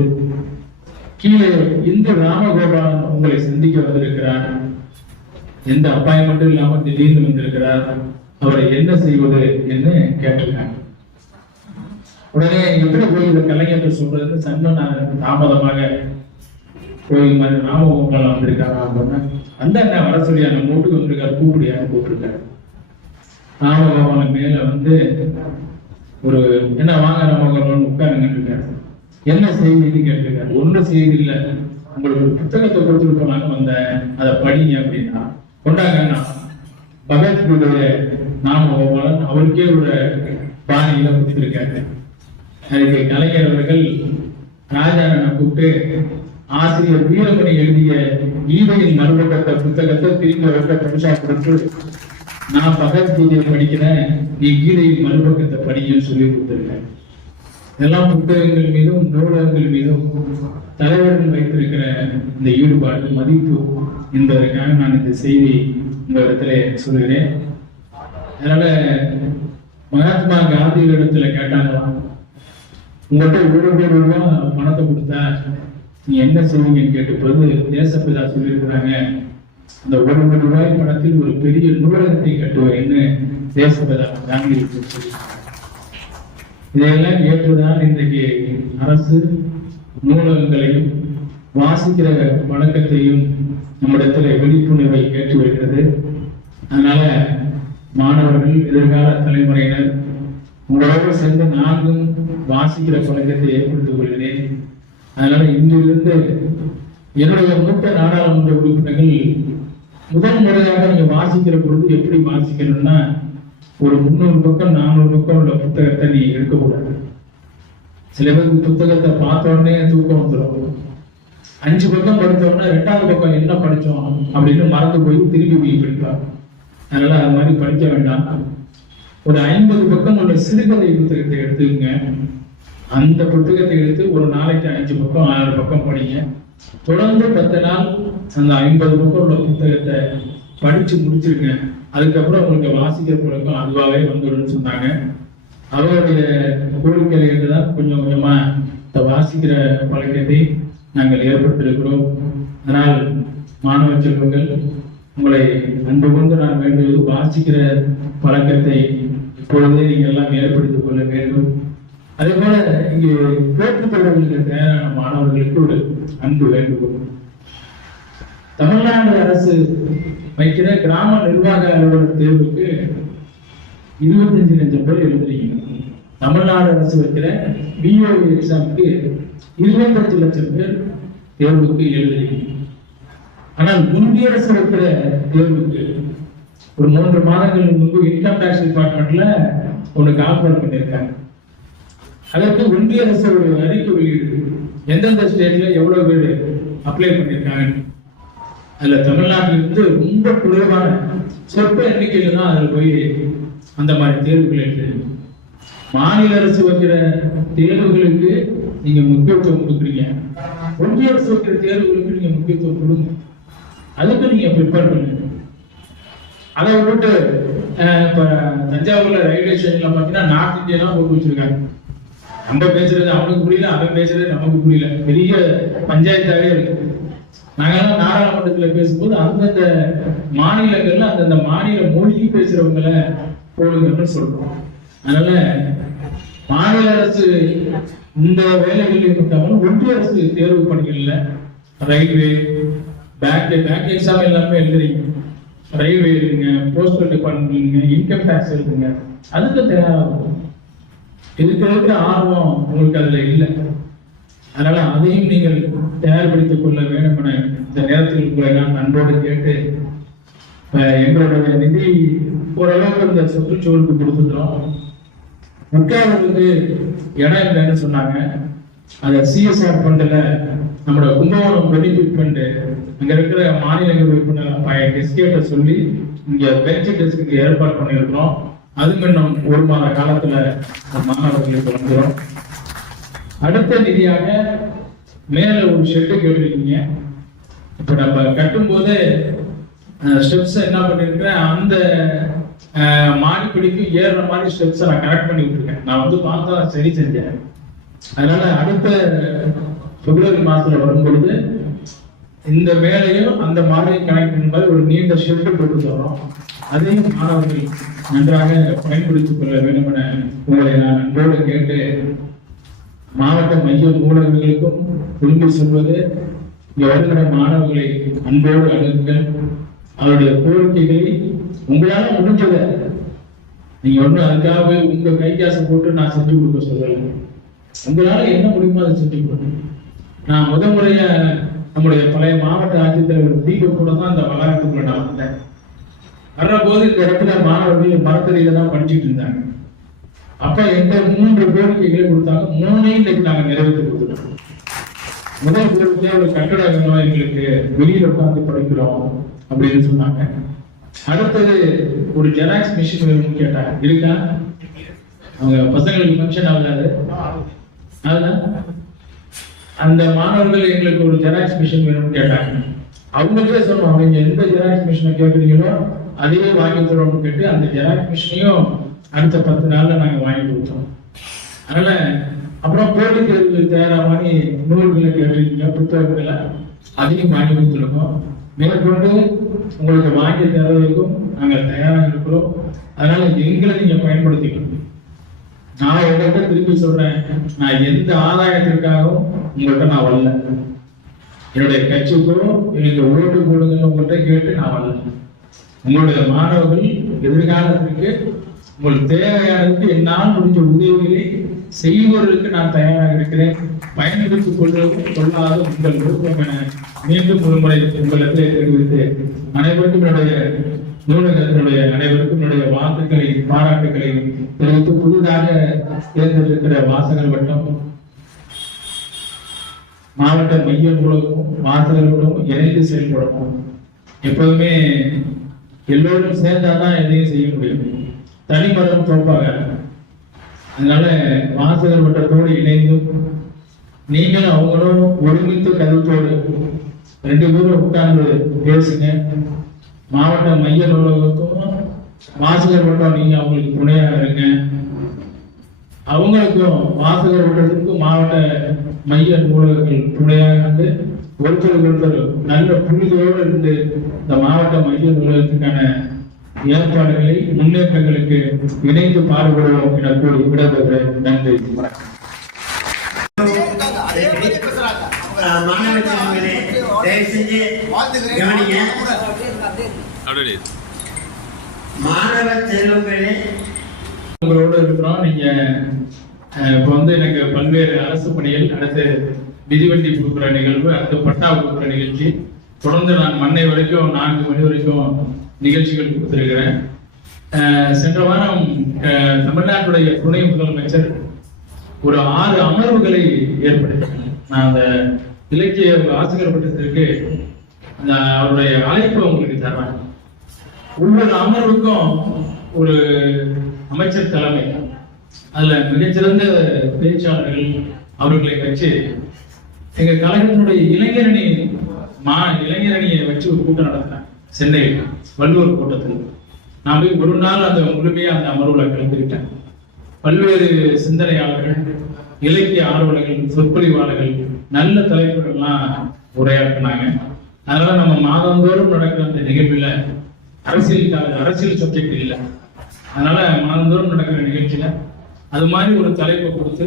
கீழே இந்து ராமகோபாலன் உங்களை சந்திக்க வந்திருக்கிறார், எந்த அப்பாயின்மெண்ட்டும் இல்லாமல் திடீர்னு வந்திருக்கிறார், அவரை என்ன செய்வது என்று கேட்டிருக்காங்க. உடனே எப்படி போய் இந்த கலைஞர் சொல்றது, சண்முக தாமதமாக கோயில் மாதிரி ராமகோபாலன் வந்திருக்காரா அப்படின்னா, அந்த அண்ணன் வர சொல்லி அந்த மூட்டுக்கு வந்திருக்காரு, கூப்பிடியான்னு கூப்பிட்டுருக்காரு. ராமகோபாலன் மேல வந்து ஒரு என்ன வாங்க ராமகோபாலன் உட்காருங்கன்னு இருக்காரு. என்ன செய்தின்னு கேட்டிருக்காரு. ஒன்றும் செய்தி இல்லை, உங்களுக்கு ஒரு புத்தகத்தை கொடுத்துட்டு போனாங்க வந்தேன், அதை படிங்க அப்படின்னா கொண்டாங்க. பகத்குடைய நாமகோபாலன் அவருக்கே ஒரு பாணியில கொடுத்திருக்காரு. அதுக்கு கலைஞர் அவர்கள் ராஜாரனை கூப்பிட்டு ஆசிரியர் வீரமணி எழுதிய கீதையின் மறுபக்கத்தை புத்தகத்தை திரும்பி அவர்கிட்ட பரிசா கொடுத்து, நான் பகவத்கீதையை படிக்கிறேன், நீ கீதையின் மறுபக்கத்தை படிக்கன்னு சொல்லி கொடுத்துருக்கேன். இதெல்லாம் புத்தகங்கள் மீதும் நூலகங்கள் மீதும் தலைவர்கள் வைத்திருக்கிற இந்த ஈடுபாடு மதிப்பு என்பதற்காக நான் இந்த செய்தி இந்த இடத்துல சொல்கிறேன். அதனால மகாத்மா காந்தி இடத்துல கேட்டாங்களாம், உங்கள்கிட்ட 1 கோடி ரூபாய் பணத்தை கொடுத்தா நீ என்ன செய்வீங்கன்னு கேட்டபோது தேசப்பிதா சொல்லியிருக்கிறாங்க, அந்த 1 கோடி ரூபாய் பணத்தில் ஒரு பெரிய நூலகத்தை கட்டுவேன்னு தேசப்பிதா காந்தி சொல்லி. இதையெல்லாம் கேட்டுதான் இன்றைக்கு அரசு நூலகங்களையும் வாசிக்கிற வழக்கத்தையும் நம்மிடத்துல விழிப்புணர்வை ஏற்றி வருகிறது. அதனால மாணவர்கள், எதிர்கால தலைமுறையினர் உங்களோடு சேர்ந்து நான்கும் வாசிக்கிற பழக்கத்தை ஏற்படுத்திக் கொள்கிறேன். அதனால இன்றிலிருந்து என்னுடைய மூத்த நாடாளுமன்ற உறுப்பினர்கள் முதல் முறையாக நீங்க வாசிக்கிற பொழுது எப்படி வாசிக்கணும்னா, ஒரு 300 பக்கம் 400 பக்கம் உள்ள புத்தகத்தை நீ எடுக்கக்கூடாது. சில பேருக்கு புத்தகத்தை பார்த்த உடனே தூக்கம் வந்துடும். 5 பக்கம் படித்தோம்னா 2வது பக்கம் என்ன படித்தோம் அப்படின்னு மறந்து போய் திரும்பி போய் படிப்பாங்க. அதனால அது மாதிரி படிக்க வேண்டாம். ஒரு 50 பக்கம் உள்ள சிறுகதை புத்தகத்தை எடுத்துக்கங்க. அந்த புத்தகத்தை எடுத்து ஒரு நாளைக்கு 5 பக்கம் 6 பக்கம் படிங்க. தொடர்ந்து 10 நாள் அந்த 50 பக்கம் உள்ள புத்தகத்தை படிச்சு முடிச்சிருங்க. அதுக்கப்புறம் உங்களுக்கு வாசிக்கிற பழக்கம் அதுவாகவே வந்துடும் சொன்னாங்க. அவருடைய கோரிக்கையிலிருந்து தான் கொஞ்சம் கொஞ்சமா இந்த வாசிக்கிற பழக்கத்தை நாங்கள் ஏற்படுத்தியிருக்கிறோம். அதனால் மாணவ செல்வங்கள், உங்களை அன்பு கொண்டு நான் வேண்டுவது வாசிக்கிற பழக்கத்தை இப்பொழுதே நீங்கள் எல்லாம் ஏற்படுத்திக் கொள்ள வேண்டும். அதே போல இங்கு போட்டித் தேர்வுகளுக்கு தயாரான மாணவர்களுக்கு ஒரு அன்பு வேண்டுகோள். தமிழ்நாடு அரசு வைக்கிற கிராம நிர்வாக அலுவலர் தேர்வுக்கு 25 லட்சம் பேர் எழுதுறீங்க. தமிழ்நாடு அரசு வைக்கிற BO எக்ஸாமுக்கு 25 லட்சம் பேர் தேர்வுக்கு எழுதுறீங்க. ஆனால் இந்திய அரசு வைக்கிற தேர்வுக்கு ஒரு 3 மாதங்களுக்கு முன்பு இன்கம் டாக்ஸ் டிபார்ட்மெண்ட்ல ஒன்று கால்குலேட் பண்ணியிருக்காங்க. அதற்கு ஒன்றிய அரசு ஒரு அறிக்கை வெளியிடுது, எந்தெந்த ஸ்டேட்ல எவ்வளவு பேர் அப்ளை பண்ணியிருக்காங்க. அதுல தமிழ்நாட்டிலிருந்து ரொம்ப குறைவான சொற்ப எண்ணிக்கையில தான் அதில் போய் அந்த மாதிரி தேர்வுகள் எழுது. மாநில அரசு வைக்கிற தேர்வுகளுக்கு நீங்க முக்கியத்துவம் கொடுக்குறீங்க, ஒன்றிய அரசு வைக்கிற தேர்வுகளுக்கு நீங்க முக்கியத்துவம் கொடுங்க. அதுக்கு நீங்க ப்ரிப்பேர் பண்ணுங்க. அதை விட்டு இப்ப தஞ்சாவூர்ல ரயில்வே ஸ்டேஷன்ல பாத்தீங்கன்னா நார்த் இந்தியெல்லாம் போட்டு வச்சிருக்காங்க. நம்ம பேசுறது அவனுக்கு புரியல, அவன் பேசுறது நமக்கு புரியல, பெரிய பஞ்சாயத்தாவே இருக்கு. நாங்கெல்லாம் நாடாளுமன்றத்துல பேசும்போது அந்தந்த மாநிலங்கள்ல அந்தந்த மாநில மொழிக்கு பேசுறவங்களை போடுங்கன்னு சொல்றோம். அதனால மாநில அரசு இந்த வேலைகளில் மட்டும் ஒன்றிய அரசு தேர்வு பணிகள்ல ரயில்வே, பேங்க் எக்ஸாம் எல்லாமே எழுதுறீங்க. ரயில்வே எழுதுங்க, போஸ்டல் டிபார்ட்மெண்ட் எழுதுங்க, இன்கம் டாக்ஸ் எழுதுங்க. அதுக்கு தயாராகும். இதுக்கு ஆர்வம் உங்களுக்கு அதுல இல்லை. அதனால அதையும் நீங்கள் தயார்படுத்திக் கொள்ள வேண்டும் என இந்த நேரத்தில் உங்களை நான் அன்போடு கேட்டு, எங்களுடைய நிதி ஓரளவுக்கு இந்த சுற்றுச்சூழலுக்கு கொடுத்துட்டோம். உட்கார்றதுக்கு இடம் இல்லைன்னு சொன்னாங்க. அந்த CSR ஃபண்டில் நம்மளோட கும்பகோணம் பெனிஃபிட் ஃபண்டு அங்க இருக்கிற மாநிலங்கள் உறுப்பினர் டெஸ்கேட்ட சொல்லி இங்க பெஞ்ச் டெஸ்க்கு ஏற்பாடு பண்ணியிருக்கிறோம். அதுக்கு இன்னும் 1 மாத காலத்துல மாணவர்களுக்கு வந்துடும். அடுத்த நிதியாக மேல ஒரு ஷெட்டு கேட்டிருக்கீங்க. இப்ப நம்ம கட்டும் போது ஸ்டெப்ஸ் என்ன பண்ணிருக்கிறேன், அந்த மாடிப்படிக்கு ஏறுற மாதிரி ஸ்டெப்ஸை நான் கரெக்ட் பண்ணி விட்டுருக்கேன். நான் வந்து பார்த்தா சரி செஞ்சேன். அதனால அடுத்த பிப்ரவரி மாசத்துல வரும்பொழுது இந்த மேலையும் அந்த மாடியை கனெக்ட் பண்ணும்போது ஒரு நீண்ட ஷெட்டு போட்டு தரோம். அதையும் மாணவர்கள் நன்றாக பயன்படுத்திக் கொள்ள வேண்டும் என உங்களை நான் அன்போடு கேட்டு, மாவட்ட மைய ஊடகங்களுக்கும் திரும்பி சொல்வது, இங்க வருகிற மாணவர்களை அன்போடு அணுகுங்கள். அவருடைய கோரிக்கைகளை உங்களால முடிஞ்சதை நீங்க ஒண்ணு அதுக்காக உங்க கை காசை போட்டு நான் செஞ்சு கொடுக்க சொல்லல. உங்களால என்ன முடியுமோ அதை செஞ்சு கொடுங்க. நான் முறைய நம்முடைய பழைய மாவட்ட ஆட்சித்தலைவர் தீபக் கூட தான் இந்த வளாகத்துக்குள்ள நான் வந்தேன். வர்ற போது இந்த இடத்துல மாணவர்கள் மரத்தடியில தான் படிச்சுட்டு இருந்தாங்க. அப்ப எந்த 3 கோரிக்கைகளை கொடுத்தாங்க, 3ஐயும் இன்னைக்கு நாங்க நிறைவேற்றி கொடுத்துட்டோம். ஒரு கட்டடம் வேணும் எங்களுக்கு, வெளியில உட்காந்து படிக்கிறோம் அப்படின்னு சொன்னாங்க. அடுத்தது ஒரு ஜெராக்ஸ் மிஷின் வேணும்னு கேட்டாங்க. இருக்கா? அவங்க பசங்களுக்கு ஃபங்க்ஷன் ஆகாது. அதுதான் அந்த மாணவர்கள் எங்களுக்கு ஒரு ஜெராக்ஸ் மிஷின் வேணும்னு கேட்டாங்க. அவங்களுக்கே சொன்னோம், நீங்க எந்த ஜெராக்ஸ் மிஷினை கேட்குறீங்களோ அதையே வாங்கி தரோம்னு கேட்டு அந்த ஜெராக்ஸ் மிஷினையும் அடுத்த 10 நாள்ல நாங்க வாங்கி கொடுத்தோம். அதனால அப்புறம் போட்டி தேர்வுக்கு தயாரா மாதிரி நூல்களை கேட்டிருக்கீங்க, புத்தகங்களை அதையும் வாங்கி கொடுத்துருக்கோம். மேற்கொண்டு உங்களுக்கு வாங்கி தருவதற்கும் நாங்கள் தயாராக இருக்கிறோம். அதனால எங்களை நீங்க பயன்படுத்திக்கணும். நான் உங்கள்கிட்ட திருப்பி சொல்றேன், நான் எந்த ஆதாயத்திற்காகவும் உங்கள்கிட்ட நான் வரல. என்னுடைய கட்சிக்கும் எனக்கு ஓட்டு போடுங்கன்னு உங்கள்கிட்ட கேட்டு நான் வரல. உங்களுடைய மாணவர்கள் எதிர்காலத்திற்கு உங்களுக்கு தேவையானதுக்கு என்னால் முடிஞ்ச உதவிகளை செய்வதற்கு நான் தயாராக இருக்கிறேன். பயன்படுத்திக் கொள்ளாத உங்கள் விருப்பம் என மீண்டும் ஒருமுறை உங்களுக்கு தெரிவித்து அனைவருக்கும் என்னுடைய நூலகத்தினுடைய அனைவருக்கும் என்னுடைய வாழ்த்துக்களை பாராட்டுக்களை தெரிவித்து புதிதாக தேர்ந்தெடுக்கிற வாசகர் வட்டம் மாவட்ட மைய நூலகமும் வாசகர்களும் இணைந்து செயல்படணும். எப்போதுமே எல்லோரும் சேர்ந்தாதான் எதையும் செய்ய முடியும். தனிமரம் தோப்பாக. அதனால வாசகர் வட்டத்தோடு இணைந்து நீங்களும் அவங்களும் ஒருமித்த கருத்தோடு 2 பேரும் உட்கார்ந்து பேசுங்க. மாவட்ட மைய நூலகத்துக்கும் வாசகர் வட்டம் நீங்க அவங்களுக்கு துணையாக இருங்க. அவங்களுக்கும் வாசகர் வட்டத்திற்கும் மாவட்ட மைய நூலகங்கள் துணையாக இருந்து ஒருத்தருக்கு ஒருத்தர் நல்ல புரிதலோடு இருந்து இந்த மாவட்ட மைய நூலகத்துக்கான ஏற்பாடுகளை முன்னேற்றங்களுக்கு இணைந்து பாடுபடுவோம் என கூறி விடைபெறுகிறேன். நன்றி. மாணவர்களே தயவு செஞ்சு கவனிங்க. மாணவ செல்வங்களே உங்களோடு இருக்கிறோம். நீங்க இப்ப வந்து எனக்கு பல்வேறு அரசு பணிகள், அடுத்து மிதிவண்டி கொடுக்குற நிகழ்வு, அடுத்து பட்டா கொடுக்குற நிகழ்ச்சி, தொடர்ந்து நான் மண்ணை வரைக்கும் 4 மணி வரைக்கும் நிகழ்ச்சிகள் கொடுத்திருக்கிறேன். சென்ற வாரம் தமிழ்நாட்டுடைய துணை முதலமைச்சர் ஒரு 6 அமர்வுகளை ஏற்படுத்தினார். நான் அந்த இலக்கிய ஆசிரியர் பட்டத்திற்கு அவருடைய அழைப்பு உங்களுக்கு தர்றேன். ஒவ்வொரு அமர்வுக்கும் ஒரு அமைச்சர் தலைமை, அதுல மிகச்சிறந்த பேச்சாளர்கள் அவர்களை வச்சு எங்க கழகத்தினுடைய இளைஞரணியை வச்சு ஒரு கூட்டம் நடத்தினேன் சென்னையில் வள்ளுவர் கூட்டத்தில். நான் போய் ஒரு நாள் அந்த முழுமையா அந்த அமர்வுல கலந்துக்கிட்டேன். பல்வேறு சிந்தனையாளர்கள், இலக்கிய ஆர்வலர்கள், சொற்பொழிவாளர்கள், நல்ல தலைவர்கள்லாம் உரையாற்றினாங்க. அதனால நம்ம மாதந்தோறும் நடக்கிற அந்த நிகழ்வுல அரசியல் சப்ஜெக்ட் இல்லை. அதனால மாதந்தோறும் நடக்கிற நிகழ்ச்சியில அது மாதிரி ஒரு தலைப்பை கொடுத்து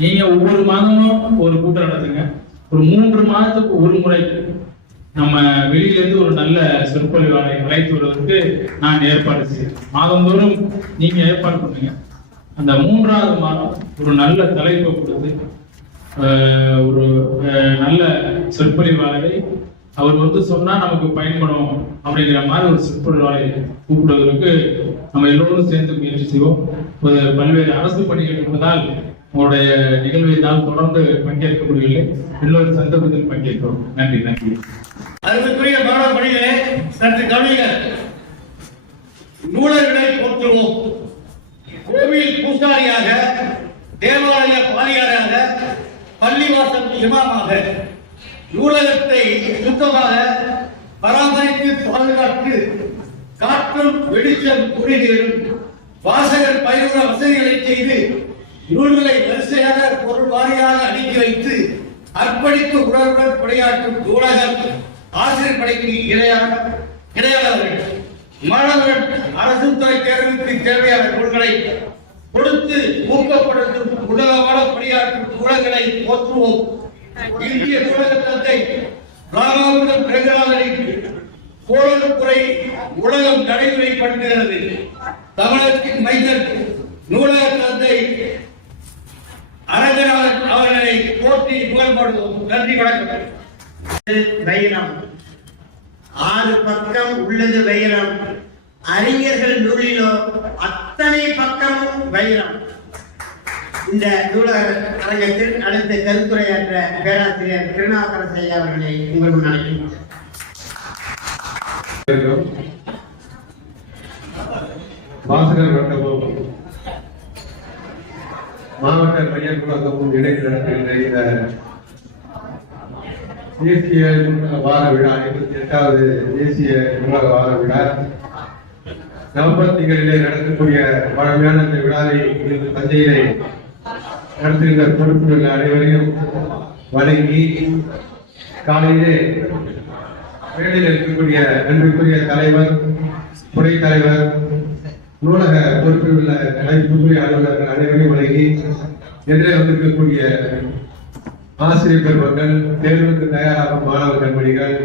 நீங்க ஒவ்வொரு மாதமும் ஒரு கூட்டம் நடத்துங்க. ஒரு 3 மாதத்துக்கு ஒரு முறை நம்ம வெளியிலிருந்து ஒரு நல்ல சொற்பொழிவாளரை அழைத்து வருவதற்கு நான் ஏற்பாடு செய்கிறேன். மாதந்தோறும் நீங்க ஏற்பாடு பண்ணுங்க. அந்த 3வது மாதம் ஒரு நல்ல தலைப்பை கொடுத்து ஒரு நல்ல சொற்பொழிவாளரை அவர் வந்து சொன்னா நமக்கு பயன்படும் அப்படிங்கிற மாதிரி ஒரு சொற்பொழிவாளரை கூப்பிடுவதற்கு நம்ம எல்லோரும் சேர்ந்து முயற்சி செய்வோம். பல்வேறு அரசு பணிகள் இருப்பதால் உங்களுடைய நிகழ்வை தான் தொடர்ந்து பங்கேற்க முடியவில்லை. இன்னொரு சந்தர்ப்பத்தில் பங்கேற்கிறோம். நன்றி. நன்றி. அதற்குரிய மாணவ பணிகளே சற்று கவனியுங்கள். நூலர்களை போற்றுவோம். கோவில் பூசாரியாக, தேவாலய பாலியாராக, பள்ளிவாசல் இமாமாக, நூலகத்தை சுத்தமாக பராமரித்து பாதுகாத்து காற்றும் வெளிச்சம் குடிநீரும் வாசகர் பயனுள்ள வசதிகளை செய்து நூல்களை வரிசையாக பொருள் வாரியாக அடுக்கி வைத்து அர்ப்பணித்து உணர்வுடன் பணியாற்றும் நூலகம் ஆசிரியர் படைக்கு இணையாளர்கள். மாணவர்கள் அரசு துறை தேர்வுக்கு தேவையான நூல்களை கொடுத்து ஊக்கப்படுத்தும் உலகமான பணியாற்றும் நூலகங்களை போற்றுவோம். இந்திய நூலகத்தை ராமாபுரம் ரங்கநாதனின் கோளத்துறை உலகம் நடைமுறைப்படுத்துகிறது. தமிழகத்தின் மைந்தர் நூலக தந்தை அரங்கநாதன் அவர்களை போற்றி புகழ்படுவோம். நன்றி, வணக்கம். வைரம் 6 பக்கம் உள்ளது வைரம். அறிஞர்கள் நூலிலோ அத்தனை பக்கமும் வைரம். இந்த நூலக அரங்கத்தில் அடுத்த கருத்துரையாற்ற பேராசிரியர் திருநாவுக்கரசு ஐயா அவர்களை உங்கள் முன் அழைக்கின்றோம். வாசகர் வட்டமும் மாவட்ட மையக் குழகமும் இணைந்து நடத்துகின்ற இந்த தேசிய நூலக வார விழா 58வது தேசிய நூலக வார விழா நவம்பர் திங்களிலே நடக்கக்கூடிய பழமையான இந்த விழாவை இன்று தஞ்சையிலே நடத்துகின்ற பொறுப்புகள் அனைவரையும் வணங்கி காலையிலே வேலையில் இருக்கக்கூடிய அன்புக்குரிய தலைவர், துறை தலைவர், நூலக பொறுப்பில் உள்ள அனைத்துறை அலுவலர்கள் அனைவரையும் வழங்கி எதிரே வந்திருக்கக்கூடிய ஆசிரியர் பெருமக்கள், தேர்வுக்கு தயாராகும் மாணவ கண்மணிகள்,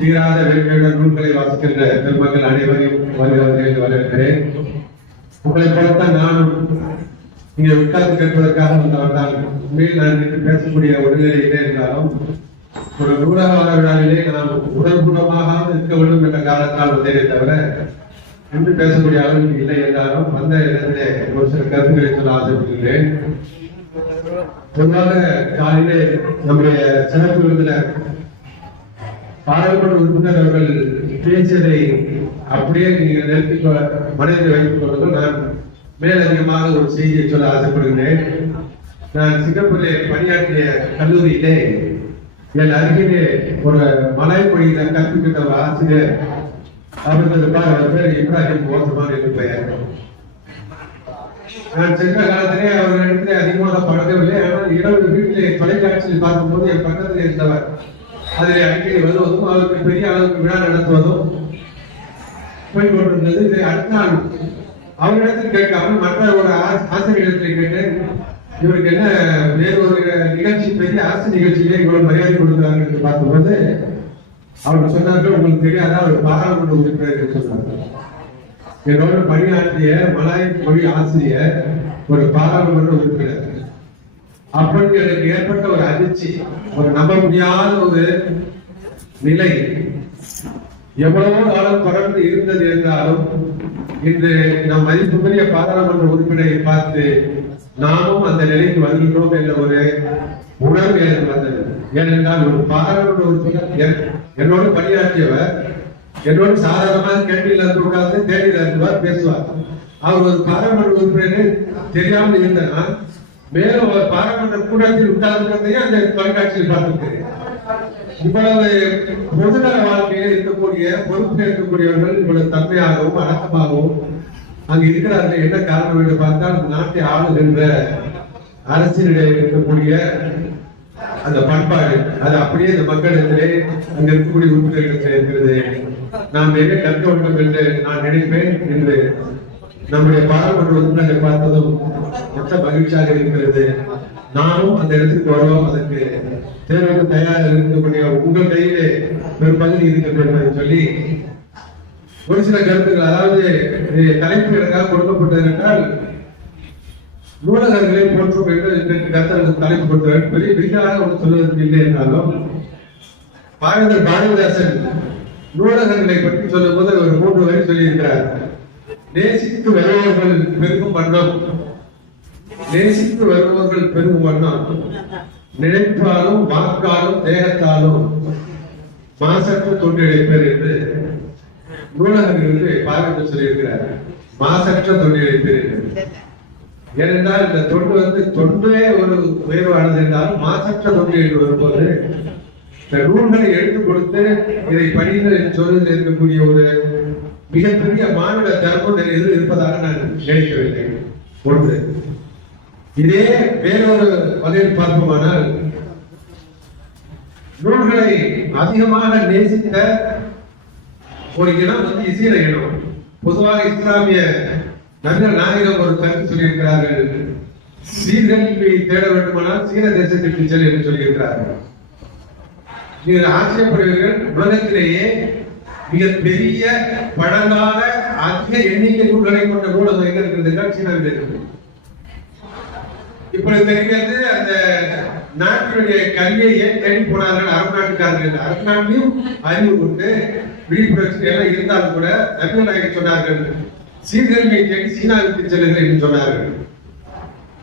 தீராத வேட்கையுடன் நூல்களை வாசிக்கின்ற பெருமக்கள் அனைவரையும் வரவேற்கிறேன். உங்களை போலத்தான் நானும் இங்கே உட்கார்ந்து கேட்பதற்காக வந்தவர் தான். உண்மையில் நான் இன்று பேசக்கூடிய உடல்நிலை இல்லை என்றாலும் ஒரு நூலக வார விழாவிலே நாம் உடல்பூர்வமாக இருக்க வேண்டும் என்ற காரணத்தால் வந்தேனே தவிர என்று பேசக்கூடிய அளவுக்கு இல்லை என்றாலும் வந்த இடத்திலே ஒரு சில கருத்துக்களை சொல்ல ஆசைப்படுகிறேன். பொதுவாக காலையிலே நம்முடைய சிறப்பு விருந்தினர் பாராளுமன்ற உறுப்பினர் அவர்கள் பேசியதை அப்படியே நீங்கள் நிறுத்தி மனதில் வைத்துக் கொள்வதும் நான் மேலதிகமாக ஒரு செய்தியை சொல்ல ஆசைப்படுகிறேன். நான் சிங்கப்பூரில் பணியாற்றிய கல்லூரியிலே என் அருகிலே ஒரு மலைமொழியில கற்பிக்கின்ற ஒரு ஆசிரியர் அவர்கள் பேர் இப்ராஹிம் மோசமான் என்று பெயர். நான் சென்ற காலத்திலே அவர்களிடத்திலே அதிகமாக பழகவில்லை. ஆனால் இரவு வீட்டிலே தொலைக்காட்சியில் பார்க்கும்போது என் பக்கத்தில் இருந்தவர் அதிலே அடிக்கடி வருவதும் அவருக்கு பெரிய அளவுக்கு விழா நடத்துவதும் போய் கொண்டிருந்தது. இதை அடுத்த நாள் அவரிடத்தில் கேட்காமல் மற்ற ஒரு ஆசிரியரிடத்தில் கேட்டேன், இவருக்கு என்ன வேறு ஒரு நிகழ்ச்சி, பெரிய அரசு நிகழ்ச்சியிலே இவ்வளவு மரியாதை கொடுக்கிறார்கள் என்று பார்க்கும்போது அவர்கள் சொன்னார்கள், உங்களுக்கு தெரியாத அவர் பாராளுமன்ற உறுப்பினர் என்று சொன்னார்கள். என்னோட பணியாற்றிய மலாய் மொழி ஆசிரியர் ஒரு பாராளுமன்ற உறுப்பினர். அப்பொழுது எனக்கு ஏற்பட்ட ஒரு அதிர்ச்சி, ஒரு நம்ப முடியாத ஒரு நிலை. எவ்வளவோ காலம் தொடர்ந்து இருந்தது என்றாலும் இன்று நம் மதிப்புக்குரிய பாராளுமன்ற உறுப்பினரை பார்த்து நாமும் அந்த நிலைக்கு வந்துள்ளோம் என்ற ஒரு உணர்வு எனக்கு வந்தது. ஏனென்றால் ஒரு பாராளுமன்ற உறுப்பினர் என்னோடு பணியாற்றியவர் என்னோடு சாதாரணமாக கேள்வியில் இருந்து உட்கார்ந்து தேடியில் இருந்தவர் பேசுவார். அவர் ஒரு பாராளுமன்ற உறுப்பினர் தெரியாமல் இருந்தால் மேலும் அவர் பாராளுமன்ற கூட்டத்தில் உட்கார்ந்திருக்கிறதையும் அந்த தொலைக்காட்சியில் பார்த்திருக்கிறேன். இவ்வளவு பொதுநல வாழ்க்கையில் இருக்கக்கூடிய பொறுப்பில் இருக்கக்கூடியவர்கள் இவ்வளவு தன்மையாகவும் அடக்கமாகவும் அங்கு இருக்கிறார்கள். என்ன காரணம் என்று பார்த்தால் நாட்டை ஆளுகின்ற அரசியலிடையே இருக்கக்கூடிய அந்த பண்பாடு அது அப்படியே இந்த மக்களிடத்திலே அங்க இருக்கக்கூடிய உறுப்பினர்களிடத்தில் இருக்கிறது. நாம் நிறைய கற்க வேண்டும் என்று நான் நினைப்பேன். என்று நம்முடைய பாராளுமன்ற உறுப்பினரை பார்த்ததும் மொத்த மகிழ்ச்சியாக இருக்கிறது. நானும் அந்த இடத்துக்கு வருவோம். அதற்கு தேர்வுக்கு தயாராக இருக்கக்கூடிய உங்கள் கையிலே ஒரு பகுதி இருக்கிறது என்று சொல்லி ஒரு சில கருத்துக்கள், அதாவது தலைப்பு எனக்காக கொடுக்கப்பட்டது என்றால் நூலகர்களை போற்றும் என்று கருத்தருக்கு தலைப்பு கொடுத்தவர். பெரிய விரிவாக ஒன்று சொல்வதற்கு இல்லை என்றாலும் பாரதிதாசன் நூலகர்களை பற்றி சொல்லும் போது ஒரு 3 வரி சொல்லியிருக்கிறார். நேசித்து வருபவர்கள் பெருகும் வண்ணம், நேசித்து வருபவர்கள் பெருகும் வண்ணம், நினைப்பாலும் வாக்காலும் தேகத்தாலும் மாசற்ற தொண்டிழைப்பர் என்று நூலகர்களுக்கு பாராட்டு சொல்லியிருக்கிறார். மாசற்ற தொண்டிழைப்பர் என்று. ஏனென்றால் இந்த தொண்டு தொண்டே ஒரு உயர்வானது என்றாலும் மாசற்ற தொண்டு என்று வரும்போது இந்த நூல்களை எடுத்து கொடுத்து இதை படிங்கள் என்று சொல்வதில் இருக்கக்கூடிய ஒரு மிகப்பெரிய மாநில தர்மம் எதில் இருப்பதாக நான் நினைக்கவில்லை. ஒன்று. இதே வேறொரு வகையில் பார்ப்போமானால் நூல்களை அதிகமாக நேசித்த ஒரு இனம் இசீர இனம். பொதுவாக இஸ்லாமிய நபிகள் நாயகம் ஒரு கருத்து சொல்லியிருக்கிறார்கள், சீர்கல்வியை தேட வேண்டுமானால் சீன தேசத்திற்கு செல் என்று சொல்லியிருக்கிறார்கள். நீங்கள் ஆச்சரியப்படுவீர்கள், உலகத்திலேயே மிக பெரிய பழங்கால அதிக எண்ணிக்கை நூல்களை கொண்ட நூலகம் எங்க இருக்கிறது? சீனாவில் இருக்கிறது. இப்பொழுது தெரிகிறது அந்த நாட்டினுடைய கல்வியை ஏன் தேடி போனார்கள் அரபு நாட்டிலையும் அறிவு கொண்டு விழிப்புணர்ச்சி எல்லாம் இருந்தாலும் கூட நபிகள் நாயகம் சொன்னார்கள், சீர்கல்வியை தேடி சீனாவுக்கு செல்லுங்கள் என்று சொன்னார்கள்.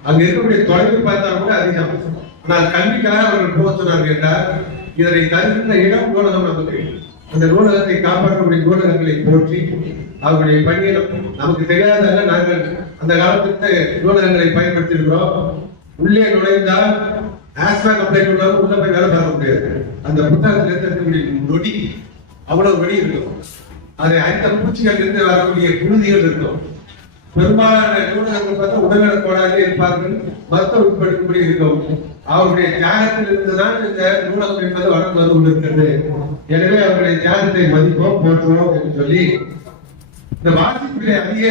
அங்க இருக்கக்கூடிய தொலைவு பார்த்தா கூட அதிகம். ஆனால் கல்விக்காக அவர்கள் போக சொன்னார்கள் என்றால் இதனை தருகின்ற இடம் நூலகம் நமக்கு. அந்த நூலகத்தை காப்பாற்றக்கூடிய நூலகங்களை போற்றி அவர்களுடைய பணியை நமக்கு தெரியாதல்ல. நாங்கள் அந்த காலத்துக்கு நூலகங்களை பயன்படுத்தியிருக்கிறோம். உள்ளே நுழைந்தால் ஆஸ்மா கம்ப்ளைண்ட் உள்ளவங்க உள்ள போய் வேலை பார்க்க முடியாது. அந்த புத்தகத்தில் இருக்கக்கூடிய நொடி அவ்வளவு நொடி இருக்கும். அதை அந்த பூச்சிகள் இருந்து வரக்கூடிய புழுதிகள் இருக்கும். பெரும்பாலான நூலகங்கள் பார்த்தா உடல்நல கோளாறு இருப்பார்கள், மருத்துவ உட்படுத்தக்கூடிய இருக்கும். அவருடைய தியாகத்தில் இருந்துதான் இந்த நூலகம் என்பது வளர்ந்து வந்து கொண்டிருக்கிறது. எனவே அவருடைய தியாகத்தை மதிப்போம், போற்றுவோம் என்று சொல்லி இந்த வாசிப்பிலே அதிக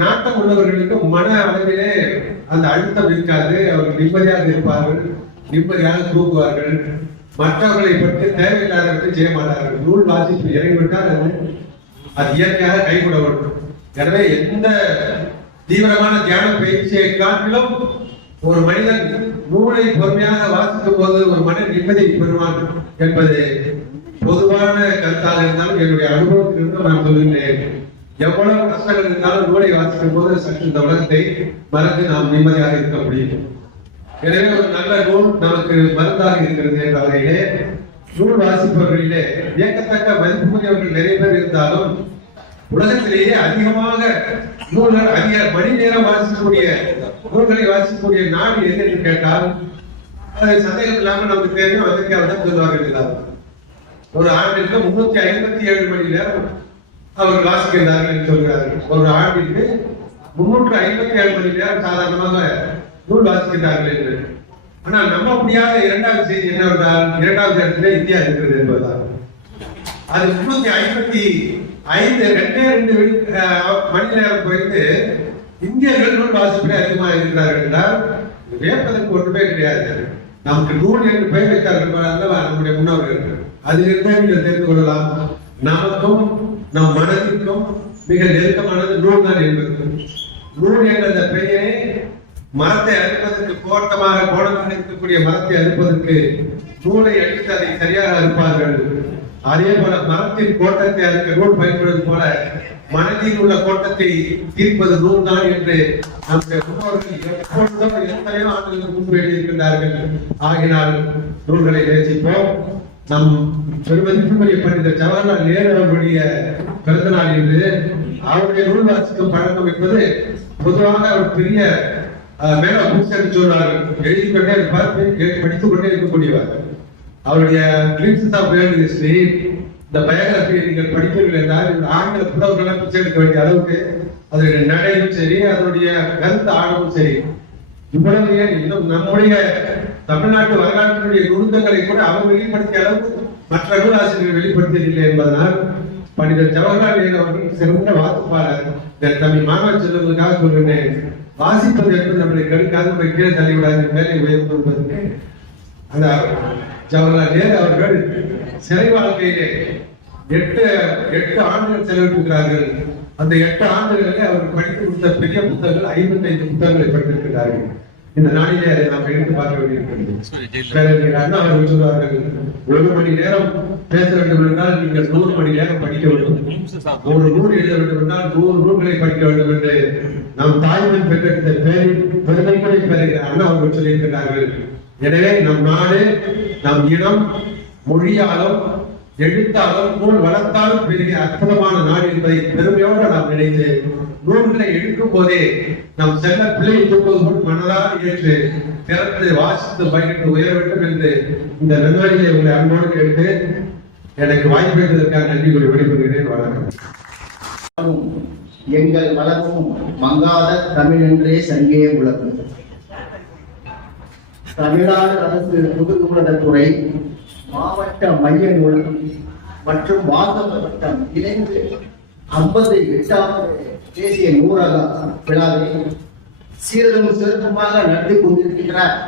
நாட்டம் உள்ளவர்களுக்கு மன அளவிலே அந்த அழுத்தம் இருக்காது. அவர்கள் நிம்மதியாக இருப்பார்கள், நிம்மதியாக தூங்குவார்கள், மற்றவர்களை பற்றி தேவையில்லாதவற்றை செய்ய மாட்டார்கள். நூல் வாசிப்பு இறங்கிவிட்டால் அது இயற்கையாக கைகூட வேண்டும். எனவே எந்த தீவிரமான தியான பயிற்சியை காட்டிலும் ஒரு மனிதன் நூலை பொறுமையாக வாசிக்கும் போது ஒரு மன நிம்மதி பெறுவான் என்பது பொதுவான கருத்தாக இருந்தாலும் என்னுடைய அனுபவத்திலிருந்து நான் சொல்லுகிறேன். எவ்வளவு கஷ்டங்கள் இருந்தாலும் நூலை வாசிக்கும் போது சற்று இந்த உலகத்தை மறந்து நாம் நிம்மதியாக இருக்க முடியும். எனவே ஒரு நல்ல நூல் நமக்கு மருந்தாக இருக்கிறது என்ற வகையிலே நூல் வாசிப்பவர்களிலே வியக்கத்தக்க மதிப்புக்குரியவர்கள் நிறைய பேர் இருந்தாலும் உலகத்திலேயே அதிகமாக நூல்கள் அதிக மணி நேரம் வாசிக்கக்கூடிய நூல்களை வாசிக்கக்கூடிய நாடு எது என்று கேட்டால் அது சந்தேகம் இல்லாமல் நமக்கு தெரியும். அமெரிக்காவை தான் சொல்லுவார்கள் எல்லாரும். ஒரு ஆண்டிற்கு 357 மணி நேரம் அவர்கள் வாசிக்கின்றார்கள் என்று சொல்கிறார்கள். ஒரு ஆண்டிற்கு 357 மணி நேரம் சாதாரணமாக நூல் வாசிக்கின்றார்கள் என்று. ஆனால் நம்ப முடியாத இரண்டாவது செய்தி என்னவென்றால், இரண்டாவது இடத்திலே இந்தியா இருக்கிறது என்பதுதான். அது 355 2 மணி நேரம் குறைந்து இந்தியர்கள் நூல் வாசிப்பே அதிகமாக இருக்கிறார்கள் என்றால் வேப்பதற்கு ஒன்றுமே கிடையாது. நமக்கு நூல் என்று பெயர் வைத்தார்கள் அல்லவா நம்முடைய முன்னோர்கள். அதிலிருந்தே நீங்கள் தெரிந்து கொள்ளலாம். நமக்கும் நம் மனதிற்கும் மிக நெருக்கமானது நூல் தான் என்பது. நூல் என்ற அந்த பெயரை மரத்தை அறுப்பதற்கு கோணமாக இருக்கக்கூடிய மரத்தை அறுப்பதற்கு நூலை அடித்து அதை சரியாக அறுப்பார்கள். அதே போல மரத்தின் கோட்டத்தை அதற்கு நூல் பயன்படுவது போல மனதில் உள்ள கோட்டத்தை தீர்ப்பது நூல் தான் என்று நம்முடைய முன்னோர்கள் எப்பொழுதும் எத்தனையோ ஆண்டுகளுக்கு முன்பு எழுதியிருக்கின்றார்கள். ஆகினால் நூல்களை நேசிப்போம். நம் பெருமதிப்புக்குரிய பண்டிதர் ஜவஹர்லால் நேரு அவர்களுடைய பிறந்த நாள் என்று அவருடைய நூல் வாசிக்கும் பழக்கம் என்பது பொதுவாக அவர் பெரிய மேல புக்ஸ் என்று சொல்வார்கள். எழுதிக்கொண்டே இருப்பார், படித்துக் கொண்டே இருக்கக்கூடியவர். அவருடைய கிளிம்சஸ் ஆஃப் வேர்ல்ட் ஹிஸ்டரி, இந்த பயோகிராபியை நீங்கள் படிப்பீர்கள் என்றால் ஆங்கில புலவர்களால் பிச்சை எடுக்க வேண்டிய அளவுக்கு அதனுடைய நடையும் சரி, அதனுடைய கருத்து ஆழமும் சரி. இவ்வளவு ஏன் இன்னும் நம்முடைய தமிழ்நாட்டு வரலாற்றினுடைய நுணுக்கங்களை கூட அவர் வெளிப்படுத்திய அளவுக்கு மற்ற நூலாசிரியர்கள் வெளிப்படுத்தியதில்லை என்பதனால் பண்டிதர் ஜவஹர்லால் நேரு அவர்கள் சிறந்த வாசிப்பாளர். தமிழ் மாணவ செல்வங்களுக்காக சொல்கிறேன், வாசிப்பது என்பது நம்முடைய கருக்காக நம்ம கீழே தள்ளிவிடாது, மேலே உயர்த்துவதற்கு அந்த ஜவஹர்லால் நேரு அவர்கள் சிறை வாழ்க்கையிலே 8 ஆண்டுகள் செலவிட்டிருக்கிறார்கள். அந்த 8 ஆண்டுகளிலே அவர் படித்து கொடுத்த பெரிய புத்தகங்கள் 55 புத்தகங்களை படித்திருக்கிறார்கள். இந்த நாளிலே அதை நாம் எடுத்து பார்க்க வேண்டியிருக்கிறது. அண்ணா அவர்கள் சொல்வார்கள், 1 மணி நேரம் பேச வேண்டும் என்றால் நீங்கள் 100 மணி நேரம் படிக்க வேண்டும், 1 நூல் எழுத வேண்டும் என்றால் 100 நூல்களை படிக்க வேண்டும் என்று நம் தாய்மொழி பெற்றெடுத்த பெருமைகளை பெறுகிற அண்ணா அவர்கள் சொல்லியிருக்கிறார்கள். எனவே நம் நாடு, நம் இனம் மொழியாலும் எழுத்தாலும் நூல் வளர்த்தாலும் பெரிய அற்புதமான நாடு என்பதை பெருமையோடு நாம் நினைத்து நூல்களை எடுக்கும் போதே நம் செல்ல பிள்ளையை தூக்குவது போல் மனதால் ஏற்று திறந்து வாசித்து பயின்று உயர வேண்டும் என்று இந்த நல்வழியை உங்களை அன்போடு கேட்டு எனக்கு வாய்ப்பளித்ததற்காக நன்றி கூறி விடைபெறுகிறேன். வணக்கம். எங்கள் வளமும் மங்காத தமிழ் என்றே சங்கே உலகம். தமிழ்நாடு அரசு முதுகுலத்துறை மாவட்ட மைய நூலகம் மற்றும் வாசக வட்டம் இணைந்து 58வது தேசிய நூலக விழாவை சீரரும் சிறப்புமாக நடத்தி கொண்டிருக்கின்றார்.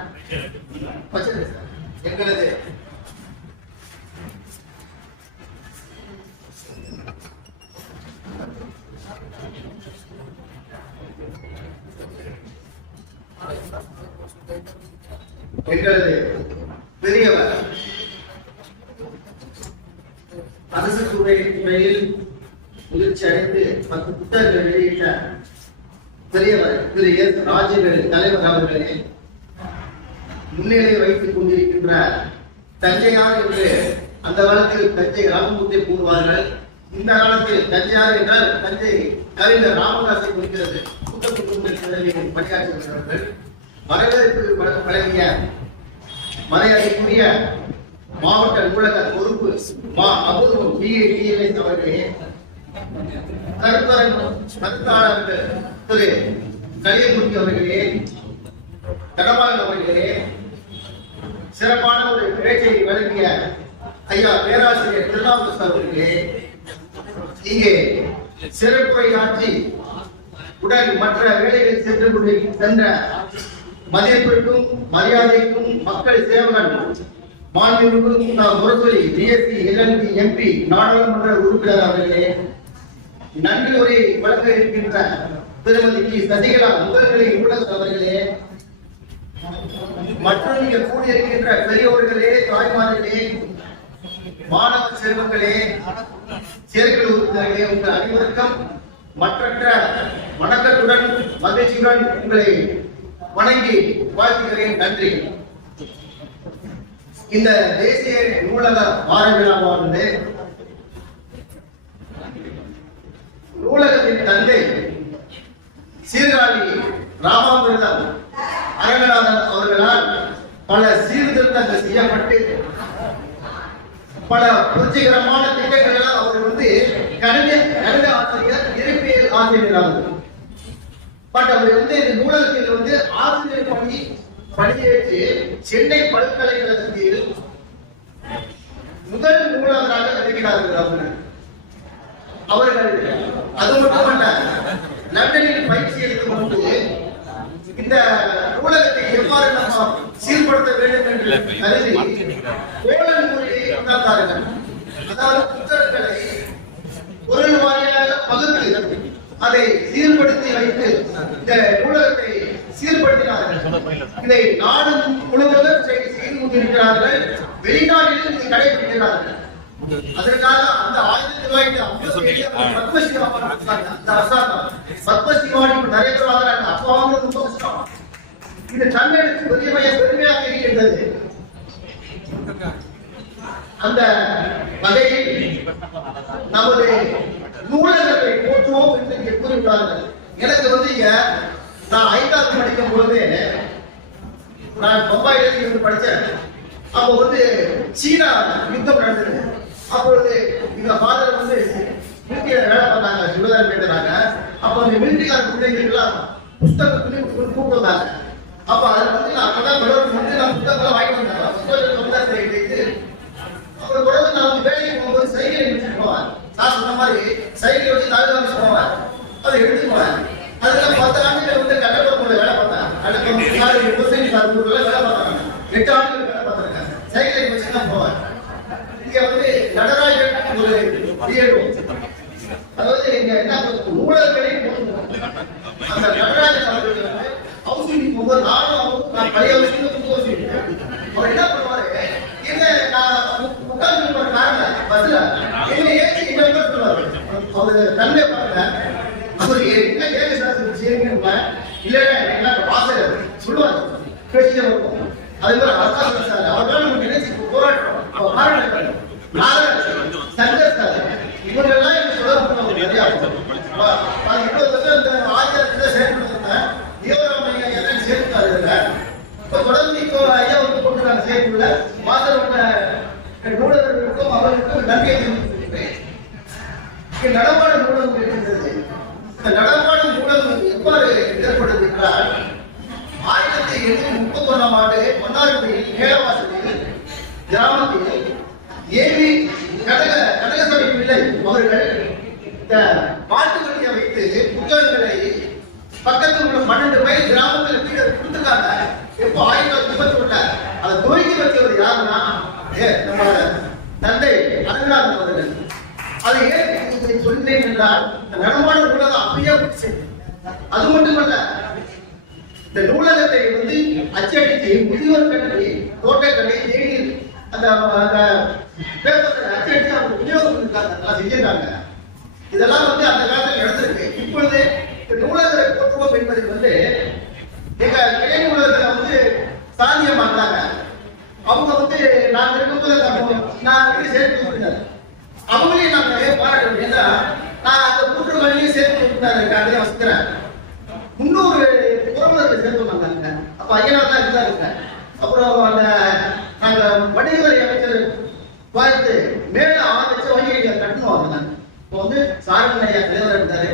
எங்களது பெரியவர் அரசு துறையில் முயற்சி அடைந்து 10 புத்தகங்கள் வெளியிட்டார். பெரியவர் திரு எஸ் ராஜவேலு தலைவர் அவர்களே, முன்னிலை வைத்துக் கொண்டிருக்கின்ற தஞ்சையார் என்று அந்த காலத்தில் தஞ்சை ராமமூர்த்தி கூறுவார்கள். இந்த காலத்தில் தஞ்சையார் என்றால் தஞ்சை கவிஞர் ராமதாஸை குறிக்கிறது. பணியாற்றுகிறார்கள். வரவேற்பு வழங்கிய மரியாதைக்குரிய மாவட்ட நூலக பொறுப்பு மா அபூர்வம் BA அவர்களே, கருத்தாளர் திரு கலியமூர்த்தி அவர்களே, கடமாள் அவர்களே, சிறப்பான ஒரு பேச்சை வழங்கிய ஐயா பேராசிரியர் திருநாவுக்கரசு அவர்களே, இங்கே சிறப்புரையாற்றி உடன் மற்ற வேலைகளில் சென்ற மதிப்பிற்கும் மரியாதைக்கும் மக்கள் சேவகன் மாண்புமிகு முரசொலி DSC LLB MP நாடாளுமன்ற உறுப்பினர் அவர்களே, நன்றி உரை வழங்க இருக்கின்ற திருமதி டி சசிகலா முதல்நிலை ஊடகர் அவர்களே, மற்றும் இங்கே கூடியிருக்கின்ற பெரியோர்களே, தாய்மார்களே, மாணவ செல்வங்களே, சேர்க்கை உறுப்பினர்களே, உங்கள் அனைவருக்கும் மற்றற்ற வணக்கத்துடன் மகிழ்ச்சியுடன் உங்களை வணங்கி வாழ்த்துகிறேன். நன்றி. இந்த தேசிய நூலக வார விழாவானது நூலகத்தின் தந்தை சீர்காழி ராமாமிர்தம் அரங்கநாதன் அவர்களால் பல சீர்திருத்தங்கள் செய்யப்பட்டு பல புரட்சிகரமான திட்டங்கள் அவர் கணித ஆசிரியர், இயற்பியல் ஆசிரியராகும். பட் அவர் இந்த நூலகத்தில் ஆசிரியர் பணியேற்று சென்னை பல்கலைக்கழகத்தில் முதல் நூலகராக இருக்கிறார்கள். அவர்கள் அது மட்டுமல்ல, லண்டனில் பயிற்சி எடுக்கும் போது இந்த நூலகத்தை எவ்வாறு நம்ம சீர்படுத்த வேண்டும் என்று கருதி போலன் மொழியை உணர்ந்தார்கள். அதாவது புத்தகங்களை பொருள் வாரியாக பகுத்து அதை சீர்படுத்தி வைத்து இந்த நூலகத்தை சீர்படுத்தினார்கள். இதை நாடு முழுவதும் செய்து கொண்டிருக்கிறார்கள். வெளிநாட்டிலும் இதை கடைபிடிக்கிறார்கள். அதற்காக அந்த 1950 பத்மஸ்ரீ நிறைய பேர் வாங்குறாங்க. அப்ப வாங்குறது ரொம்ப கஷ்டம். இது தமிழுக்கு பெருமையாக இருக்கின்றது. அந்த வகையில் நமது நூலகத்தை போற்றுவோம் என்று கூறிவிட்டார்கள். எனக்கு நான் 5வது படிக்கும் பொழுது நான் பம்பாயில இருந்து படித்தேன். அப்போ சீனா யுத்தம் நடந்தது. அப்பொழுது எங்க ஃபாதர் மிலிட்டரியில வேலை பார்த்தாங்க, சுடுதார் பேசுறாங்க. அப்போ அந்த மிலிட்டரிக்கார பிள்ளைங்களுக்கெல்லாம் புத்தகத்துக்கு கூப்பிட்டு வந்தாங்க. அப்ப அதுல அப்பதான் நான் புத்தகங்களை வாங்கி வந்தாங்க. அப்புறம் தொடர்ந்து நான் வேலைக்கு போகும்போது சைக்கிள் எடுத்துட்டு போவேன். நான் சொன்ன மாதிரி சைக்கிள் வச்சு தாழ்வாங்க போவேன். அதை எடுத்துட்டு போவேன். அதுல 10 ஆண்டுகள் கட்டப்பட வேலை பார்த்தேன். வேலை பார்த்தாங்க. 8 ஆண்டுகள் வேலை பார்த்திருக்கேன். சைக்கிளை வச்சு தான் போவேன். இங்க நடராஜன் ஒரு அதாவது இங்க என்ன நூலகங்களே அந்த நடராஜன் அவர்கள் ஹவுசிங் போகும்போது நான் பழைய ஹவுசிங் புது ஹவுசிங் அவர் என்ன பண்ணுவாரு, என்ன நான் உட்கார்ந்து போற காரண பஸ்ல என்ன ஏற்றி இங்க சொல்லுவாரு. அவரு தன்மை பாருங்க, அவர் என்ன கேட்க சார் இல்ல என்ன வாசகர் சொல்லுவாரு, பேசிட்டே வருவோம். அதே மாதிரி அரசாங்க சார் அவர்கள் நமக்கு நினைச்சு போராட்டம் சங்கர் இவங்கெல்லாம் எனக்கு சொல்ல நிறையா 20 வருஷம் இந்த ஆயிரத்துல சேர்ந்துருந்தேன். ஈவராமையா எல்லாம் சேர்த்தாரு. இப்ப தொடர்ந்து இப்போ ஐயா போட்டுருக்காங்க சேர்ப்புள்ள மாசம் நூலகர்களுக்கும் அவர்களுக்கும் நன்றியை தெரிவித்துக்கிறேன். நடமாட நூலகம் இருக்கின்றது. இந்த நடமாட நூலகம் எவ்வாறு ஏற்படுது என்றால் 1831ஆம் ஆண்டு மன்னார்குடியில் மேலவாசலில் கிராமத்தில் ஏவி கடகசாமி பிள்ளை அவர்கள் இந்த மாட்டு வண்டியை வைத்து புத்தகங்களை பக்கத்தில் உள்ள 12 பேர் கிராமத்தில் கொடுத்துருக்காங்க. எப்போ 1931 அதை துவக்கி வச்சவர் யாருன்னா நம்ம தந்தை அரங்கநாதன் அவர்கள். அதை ஏன் சொன்னேன் என்றால் நடமாட நூலகம் அப்படியே அது மட்டுமல்ல, இந்த நூலகத்தை அச்சடித்து முதியோர் கல்வி, தோட்டக்கலை, தேநீர் அந்த பேப்பர்களை அச்சடித்து அவங்க விநியோகம் செஞ்சிருக்காங்க. இதெல்லாம் அந்த காலத்தில் நடந்திருக்கு. இப்பொழுது நூலகரை போற்றுவோம் என்பது நான் இருக்கும்போது நான் சேர்த்து கொடுத்தாரு. அவங்களையும் நாங்கள் பாராட்டணும். ஏன்னா நான் அந்த கூட்டுறவுலையும் சேர்த்து கொடுத்தாரு. அதில் வசிக்கிறேன். 300 உறவினர்கள் சேர்த்து வந்தாங்க. அப்ப ஐயனா தான் இருந்தாருங்க. அப்புறம் அந்த நாங்க வணிகவரி அமைச்சர் பார்த்து மேல 6 லட்சம் வங்கிகளை கட்டணும். அவங்க இப்போ வந்து சாரணையா தலைவர் இருந்தாரு.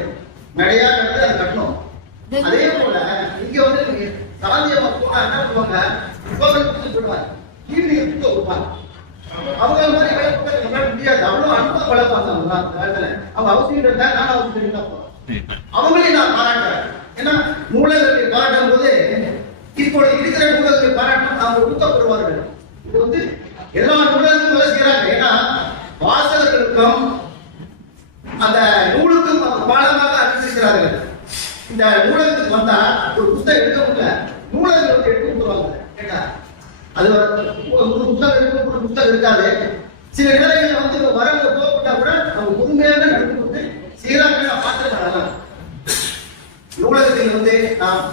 நிறையா கட்டு அதை கட்டணும். அதே போல இங்க வந்து சாதியமா போனா என்ன பண்ணுவாங்க, கொடுத்துருவாங்க, ஈவினிங் கொடுப்பாங்க. அவங்க மாதிரி வேலை முடியாது. அவ்வளவு அன்பா பழப்பாங்க அவங்க அந்த காலத்துல. அவங்க அவசியம் இருந்தா நான் அவசியம் தான் அவங்களையும் நான் பாராட்டுறேன். ஏன்னா நூலகத்தை பாராட்டும் போது இப்போ இருக்கிற நூலகத்தை பாராட்டும் அவங்க ஊக்கப்படுவார்கள். இது வந்து எல்லா நூலகங்களும் வேலை செய்யறாங்க. ஏன்னா வாசகர்களுக்கும் அந்த நூலுக்கும் பாலமாக அறிவிக்கிறார்கள். இந்த நூலகத்துக்கு வந்தா ஒரு புத்தகம் எடுக்க முடியல, நூலகங்களுக்கு எடுத்து கொடுத்துருவாங்க. கேட்டா அது ஒரு புத்தகம் எடுக்க, ஒரு புத்தகம் இருக்காது. சில நிலைகளில் வந்து வரவங்க போகப்பட்டா கூட அவங்க உண்மையாக நடந்து கொண்டு சீராக பார்த்துருக்காங்க. நூலகத்தில் வந்து நாம்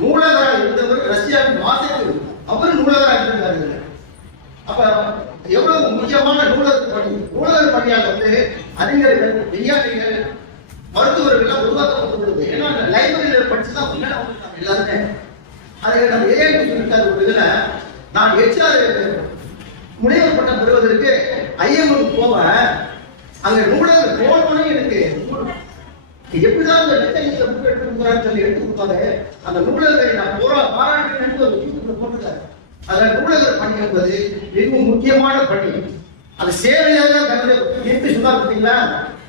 நூலகராக இருந்தவர் ரஷ்யாவின் வாசிப்பு அவர் நூலகராக இருந்திருக்காரு. அப்ப எவ்வளவு முக்கியமான நூலக பணி. நூலக பணியால் வந்து அறிஞர்கள், விஞ்ஞானிகள், மருத்துவர்கள் உருவாக்கப்பட்டுள்ளது. ஏன்னா லைப்ரரியில படிச்சுதான் எல்லாருமே. அதை நம்ம ஏன் சொல்லிட்டாரு ஒரு இதுல, நான் HR முனைவர் பட்டம் பெறுவதற்கு IMM போவேன். அங்க நூலகம் போனோடனே எனக்கு எப்படிதான் இந்த லெட்டர் புக் எடுத்து சொல்லி எடுத்து கொடுத்தாரு. அந்த நூலகத்தை நான் பாராட்டுறேன் போட்டுட்டாரு. அதுல நூலகர் பணி என்பது மிகவும் முக்கியமான பணி. அது சேவையாக எப்படி சொன்னார் பார்த்தீங்களா?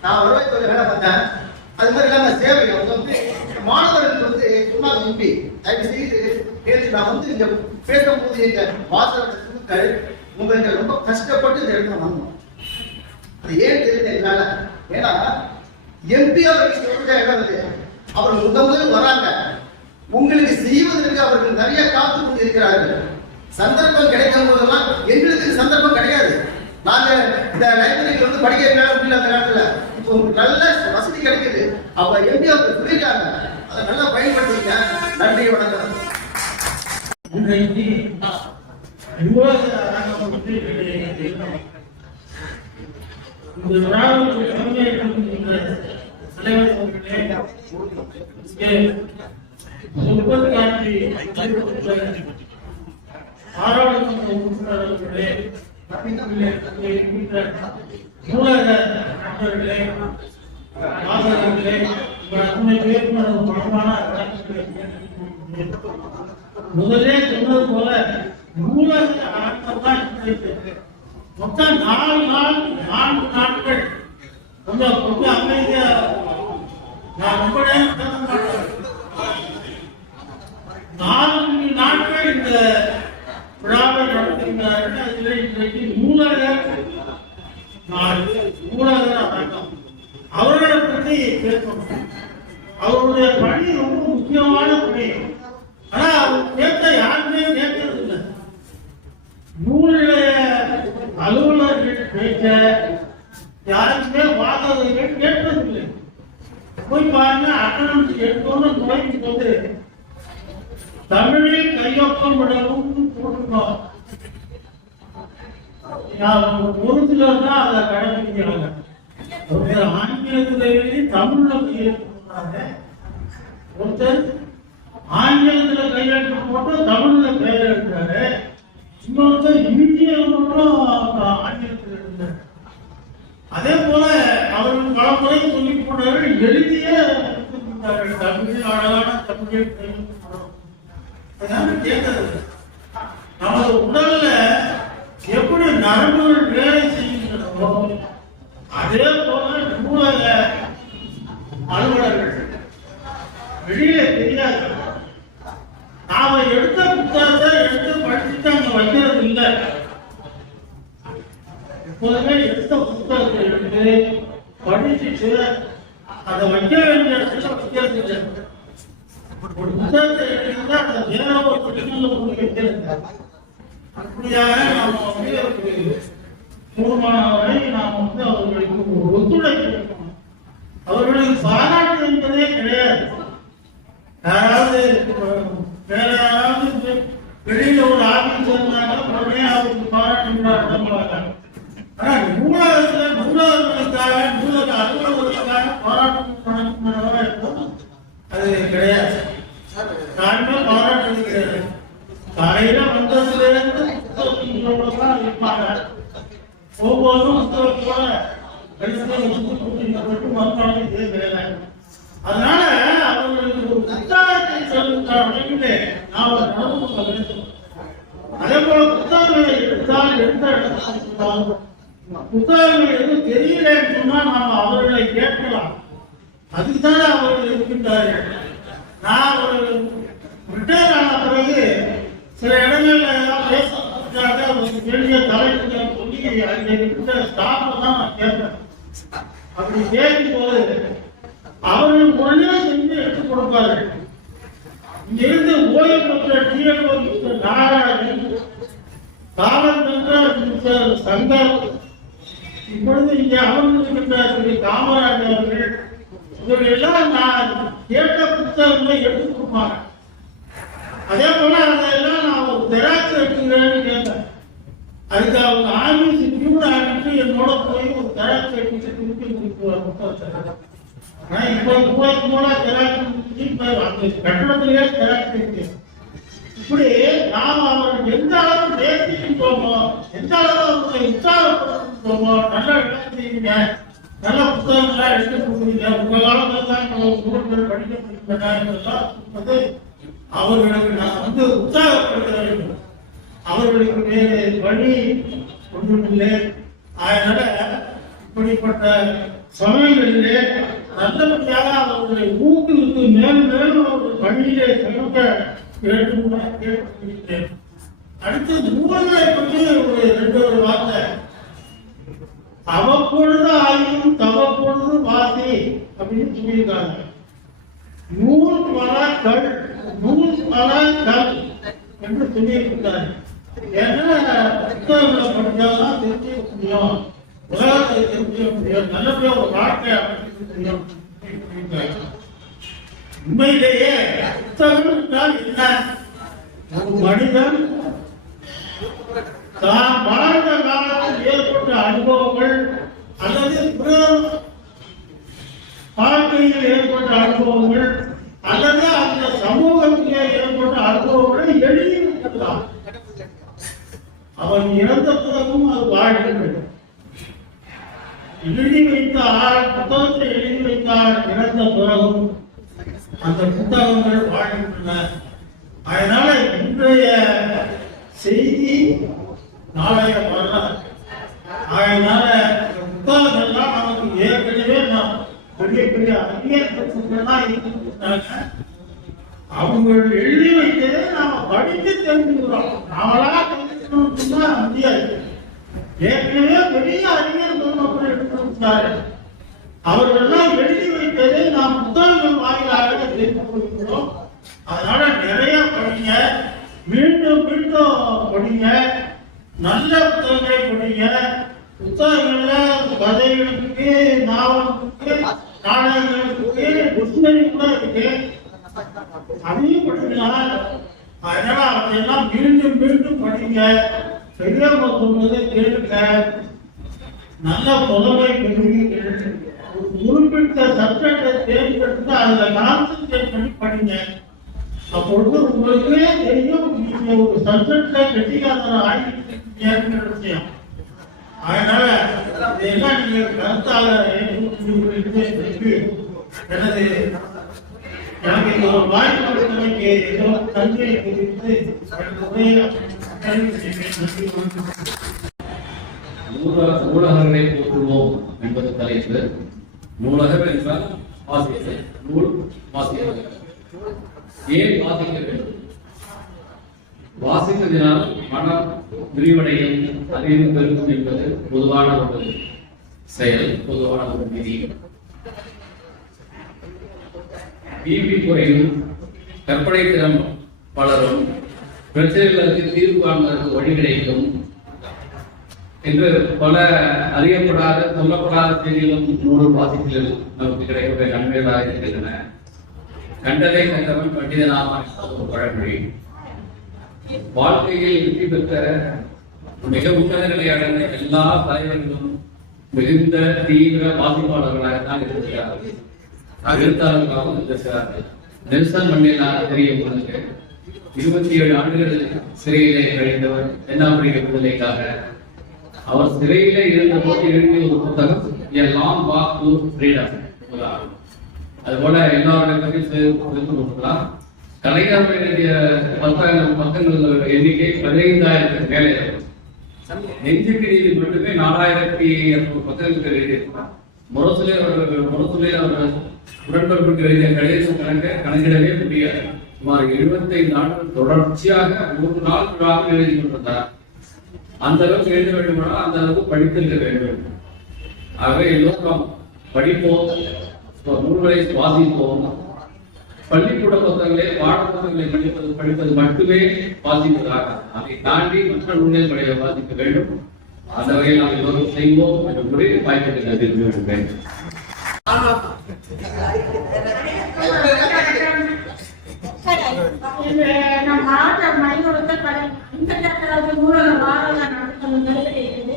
நான் வருவாய்த்துறை வேலை பார்த்தேன். அது மாதிரி இல்லாம சேவை அவங்க வந்து மாணவர்களுக்கு வந்து சொன்னாங்க, தம்பி தயவு செய்து நான் வந்து இங்க பேசும்போது எங்க வாசகர்கள் உங்களுக்கு ரொம்ப கஷ்டப்பட்டு இந்த இடத்துல வந்தோம். அது ஏன் தெரியல என்னால. ஏன்னா MP அவர்கள் முதல் வராங்க. உங்களுக்கு செய்வதற்கு அவர்கள் நிறைய காத்து கொண்டு இருக்கிறார்கள். சந்தர்ப்பம் கிடைக்கும் போதெல்லாம் எங்களுக்கு சந்தர்ப்பம் கிடையாது. நாங்க இந்த லைப்ரரியில வந்து படிக்க முடியல அந்த நேரத்துல. இப்போ உங்களுக்கு நல்ல வசதி கிடைக்குது. அப்ப MP அவர்கள் சொல்லிட்டாங்க, அதை நல்லா பயன்படுத்திங்க. நன்றி, வணக்கம். இந்த விழாவுக்கு தலைமையேற்கின்ற தலைவர் அவர்களே, முப்பத்தி பாராளுமன்ற உறுப்பினர் அவர்களே, நூலக நண்பர்களே, வாசகர்களே, அத்தனை பேர் பணமான முதலே சொன்னது போல நூலக ஆட்டம் தான் மொத்தம் 4 நாட்கள் கொஞ்சம் அமைதியா நான் ரொம்ப நேரம் 4 நாட்கள் இந்த விழாவை நடத்துகிறார்கள். அதில் இன்றைக்கு நூலக அடக்கம். அவர்களை பற்றி பேசணும். அவருடைய பணி ரொம்ப முக்கியமான பணி. ஆனா அவர் கேட்ட யாருமே கேட்கறது இல்லை. நூலிலே அலுவலர்கள் பேச யாருக்குமே வாசகர்கள் கேட்பதில்லை. போய் பாருங்க, அட்டனன்ஸ் எடுத்தோன்னு நோய்க்கு வந்து தமிழில் கையொப்பம் விடவும் போட்டுருக்கோம். ஒரு சிலர் தான் அதை கடைபிடிக்கிறாங்க. ஆங்கிலத்திலேயே தமிழ்ல கையெழுத்து, ஒருத்தர் ஆங்கிலத்துல கையெழுத்து போட்டு தமிழ்ல பெயர் எடுக்கிறாரு. இன்னொருத்தர் இந்தியில மட்டும் ஆங்கிலத்தில் இருந்தார். அதே போல அவர்கள் பல முறை சொல்லி போனார்கள், எழுதிய தமிழில் அழகான தமிழில் கேட்கறது. நமது உடல்ல எப்படி நரம்புகள் வேலை செய்கின்றனோ அதே போல நூலக அலுவலர்கள் வெளியில தெரியாது. நாம எடுத்த புத்தகத்தை எடுத்து படிச்சுட்டு அங்க வைக்கிறது இல்லை. எப்போதுமே எடுத்த புத்தகத்தை எடுத்து படிச்சுட்டு அதை வைக்க வேண்டிய இடத்துல வைக்கிறது இல்லை. ஒரு புத்தகத்தை எடுத்தா அதை வேற ஒரு புத்தகத்துல போய் வைக்கிறது. அப்படியாக நாம வந்து கூடுமானவரை நாம் வந்து அவர்களுக்கு ஒத்துழைப்பு, அவர்களுக்கு பாராட்டு என்பதே கிடையாது. யாராவது வேற யாராவது வெளியில ஒரு ஆபீஸ் இருந்தாங்க, உடனே காலையில வந்ததுல இருந்து புத்தகத்தோடதான் இருப்பாங்க. ஒவ்வொருவரும் புத்தகத்தோட மறுநாள் இதே வேலை. அதனால அவர்களுக்கு ஒரு புத்தகத்தை சொல்லுகிற வகையிலே நாம் நடந்து கொள்ள வேண்டும். அதே போல புத்தகங்களை எடுத்தால் எடுத்த இடத்துல புத்தகங்கள் எதுவும் தெரியலன்னு சொன்னா நாம அவர்களை கேட்கலாம். அதுக்குதானே அவர்கள் இருக்கின்றார்கள். நான் ஒரு ரிட்டையர் ஆன பிறகு சில இடங்கள்ல ஏதாவது பேசுறதுக்காக வேண்டிய தலைவர்களை சொல்லி அங்கே இருக்கிற ஸ்டாஃபை தான் நான் கேட்பேன். அப்படி கேட்கும் போது அவர்கள் உடனே செஞ்சு எடுத்துக் கொடுப்பார்கள். இங்கிருந்து ஓய்வு பெற்ற டிஎல்ஓ மிஸ்டர் நாராயணன், காவல் பெற்ற மிஸ்டர் சங்கர், இப்பொழுது இங்கே அமர்ந்திருக்கின்ற திரு காமராஜர் அவர்கள், இவர்கள் எல்லாம் நான் கேட்ட புத்தகங்களை எடுத்துக் கொடுப்பாங்க. அதே போல அதெல்லாம் நான் ஒரு ஜெராக்ஸ் எடுத்துக்கிறேன்னு கேட்டேன். அதுக்கு அவங்க ஆபீஸ் டியூன் ஆகிட்டு என்னோட போய் ஒரு ஜெராக்ஸ் எடுத்துட்டு திருப்பி கொடுக்குற புத்தகத்தை நான் இப்போ மூலா ஜெராக்ஸ் அந்த கட்டணத்திலேயே ஜெராக்ஸ் இருக்கு. இப்படி நாம் அவர்கள் எந்த அளவு நேசிக்கின்றோமோ, எந்த அளவு அவர்களை உற்சாகப்படுத்துகிறோமோ, நல்ல வேலை செய்யுங்க, நல்ல புத்தகங்களா எடுத்து கொடுக்குறீங்க, உங்க காலத்தில் தான் படிக்க படிக்கின்றன அவர்களுக்கு நான் உற்சாகப்படுத்த வேண்டும். அவர்களுக்கு வேறு வழி ஒன்றுமில்லை. அதனால இப்படிப்பட்ட சமயங்களிலே நல்லபடியாக அவர்களை ஊக்குவித்து மேலும் மேலும் அவர்கள் பணியிலே செலுத்த கேட்டுக்கொள்கிறேன். அடுத்து நூல்களை பற்றி ஒரு 2 வார்த்தை. அவ்வப்பொழுது ஆயும் தவப்பொழுது வாசி அப்படின்னு சொல்லியிருக்காங்க. நூல் பல கல், நூல் பல கல் என்று சொல்லியிருக்கிறார். ஏன்னா புத்தகங்களை படித்தால்தான் தெரிஞ்சுக்க முடியும், உலகத்தை தெரிஞ்சுக்க முடியும், நல்லபடியா ஒரு வாழ்க்கை அமைக்க முடியும். உண்மையிலேயே புத்தகம் என்றால் என்ன? ஒரு மனிதன் தான் வாழ்ந்த காலத்தில் ஏற்பட்ட அனுபவங்கள் அல்லது வாழ்க்கையில் ஏற்பட்ட அனுபவங்கள் அல்லது அந்த சமூகத்திலே ஏற்பட்ட அனுபவங்களை எழுதி வைக்கலாம். அவன் இறந்த பிறகும் அது வாழ்கிறது. எழுதி வைத்த ஆள், புத்தகத்தை எழுதி வைத்த ஆள் இறந்த பிறகும் அந்த புத்தகங்கள் வாழ்கின்றன. அதனால இன்றைய செய்தி நாளைய வரலாறு. அதனால புத்தகங்கள்லாம் நமக்கு ஏற்கனவே நாம் பெரிய பெரிய அறிஞர்கள்லாம் இருக்கின்றாங்க. அவங்க எழுதி வைத்ததை நாம படித்து தெரிஞ்சுக்கிறோம். நாமளா தெரிஞ்சுக்கணும்னு சொன்னா முடியாது. ஏற்கனவே பெரிய அறிஞர்கள் மக்கள் எடுத்திருக்கிறாரு. அவர்களெல்லாம் எழுதி வைத்ததை நாம் புத்தகங்கள் வாயிலாக தெரிந்து கொள்கிறோம். அதனால நிறைய படிங்க, மீண்டும் மீண்டும் படிங்க, நல்ல புத்தகங்களை படிங்க. புத்தகங்கள்ல கதைகளுக்கு, நாவலுக்கு, நாடகங்களுக்கு டிக்ஷனரி கூட இருக்கு, அதையும் படிக்கலாம். அதனால அதையெல்லாம் மீண்டும் மீண்டும் படிங்க. பெரியவங்க சொல்றதை கேளுங்க, நல்ல புலமை பெறுவீங்க. ஒரு குறிப்பிட்ட சப்ஜெக்டை தேர்ந்தெடுத்து அதுல கான்சென்ட்ரேட் பண்ணி படிங்க. அப்பொழுது உங்களுக்கு தெரியும் நீங்க ஒரு சப்ஜெக்ட்ல கெட்டிக்காரர் ஆகிட்டு விஷயம். அதனால இதெல்லாம் நீங்க கருத்தாக எனது எனக்கு இந்த ஒரு வாய்ப்பு கொடுத்தமைக்கு நன்றியை தெரிவித்து நூலகங்களை போற்றுவோம் என்பது தலைப்பு. நூலகம் என்றால் வாசித்தல், நூல் வாசித்தல். ஏன் வாசிக்க வேண்டும்? வாசித்ததினால் மனம் விரிவடையும், அறிவு பெருகும் என்பது பொதுவான ஒரு செயல், பொதுவான ஒரு விதி. பிபி குறையும், கற்பனை திறம் வளரும், பிரச்சனைகளுக்கு தீர்வு காண்பதற்கு வழி கிடைக்கும் என்று பல அறியப்படாத, சொல்லப்படாத செய்திகளும் நூல் வாசிப்பில் நமக்கு கிடைக்கக்கூடிய நன்மைகளாக இருக்கின்றன. கண்டதை கண்டவன் பண்டிதனாக பழமொழி. வாழ்க்கையில் வெற்றி பெற்ற மிக உன்னத நிலை அடைந்த எல்லா தலைவர்களும் மிகுந்த தீவிர வாசிப்பாளர்களாகத்தான் இருக்கிறார்கள், எழுத்தாளர்களாகவும் இருக்கிறார்கள். நெல்சன் மண்டேலா தெரிய உங்களுக்கு 27 ஆண்டுகள் சிறையிலே கழிந்தவர் தென்னாப்பிரிக்க விடுதலைக்காக. அவர் சிறையிலே இருந்த போது எழுதிய ஒரு புத்தகம் A Long Walk to Freedom. அதுபோல எல்லாருடைய பற்றி தெரிந்து கொள்ளலாம். கலைஞர் எழுதிய பக்கங்கள் எண்ணிக்கை 15,000 மேலே. நெஞ்சுக்கு நீதி மட்டுமே 4,200 பக்கங்களுக்கு எழுதியிருக்கிறார். முரசுலே அவர் உடன்பிறப்புக்கு எழுதிய கடிதம் கணக்கிடவே முடியாது. சுமார் 75 நாட்கள் தொடர்ச்சியாக ஒரு நாள் விழாவில் எழுதி கொண்டிருந்தார். அந்த அளவுக்கு எழுத வேண்டுமானால் அந்த அளவுக்கு படித்திருக்க வேண்டும். ஆகவே எல்லோரும் படிப்போம், நூல்களை வாசிப்போம். பள்ளிக்கூட புத்தகங்களை பாட புத்தகங்களை படிப்பது மட்டுமே வாசிப்பதாக, அதை தாண்டி மற்ற நூல்களை வாசிக்க வேண்டும். அந்த வகையில் நாம் எல்லோரும் செய்வோம் என்று கூறி வாய்ப்புகளை நன்றி வேண்டும். நம் மாவட்ட மறைமுகத்தை இன்டர்நெட் மூலம் வாரம் நடத்துகிறது.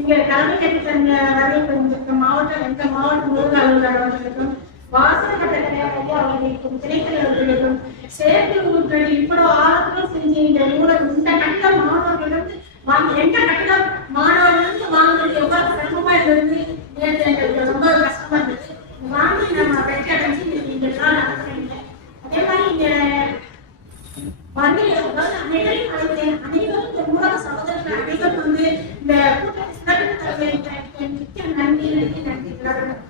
இங்க தலைமை சங்க வரைக்கும் மாவட்ட முழுக்க அலுவலர்களுக்கும் வாசகட்ட கிடையாது அவர்களுக்கும் திணைக்களர்களுக்கும் சேர்த்து உறுப்பினர் இவ்வளவு ஆழத்தும் செஞ்சு இந்த நூலம் இந்த கட்ட மாணவர்களிடம் எந்த கட்ட மாணவர்களுக்கு வாங்குறது எவ்வளவு சிரமமா இருந்தது நேற்று எங்களுக்கு ரொம்ப கஷ்டமா இருந்துச்சு. வாங்கி நம்ம வெற்றி அடைஞ்சு இந்த நடத்துறீங்க. அதே மாதிரி இந்த அனைவரும் இந்த ஊடக சகோதரர்கள் அனைவரும் வந்து இந்த கூட்டத்தை சிறப்பு நன்றி நன்றி நன்றி.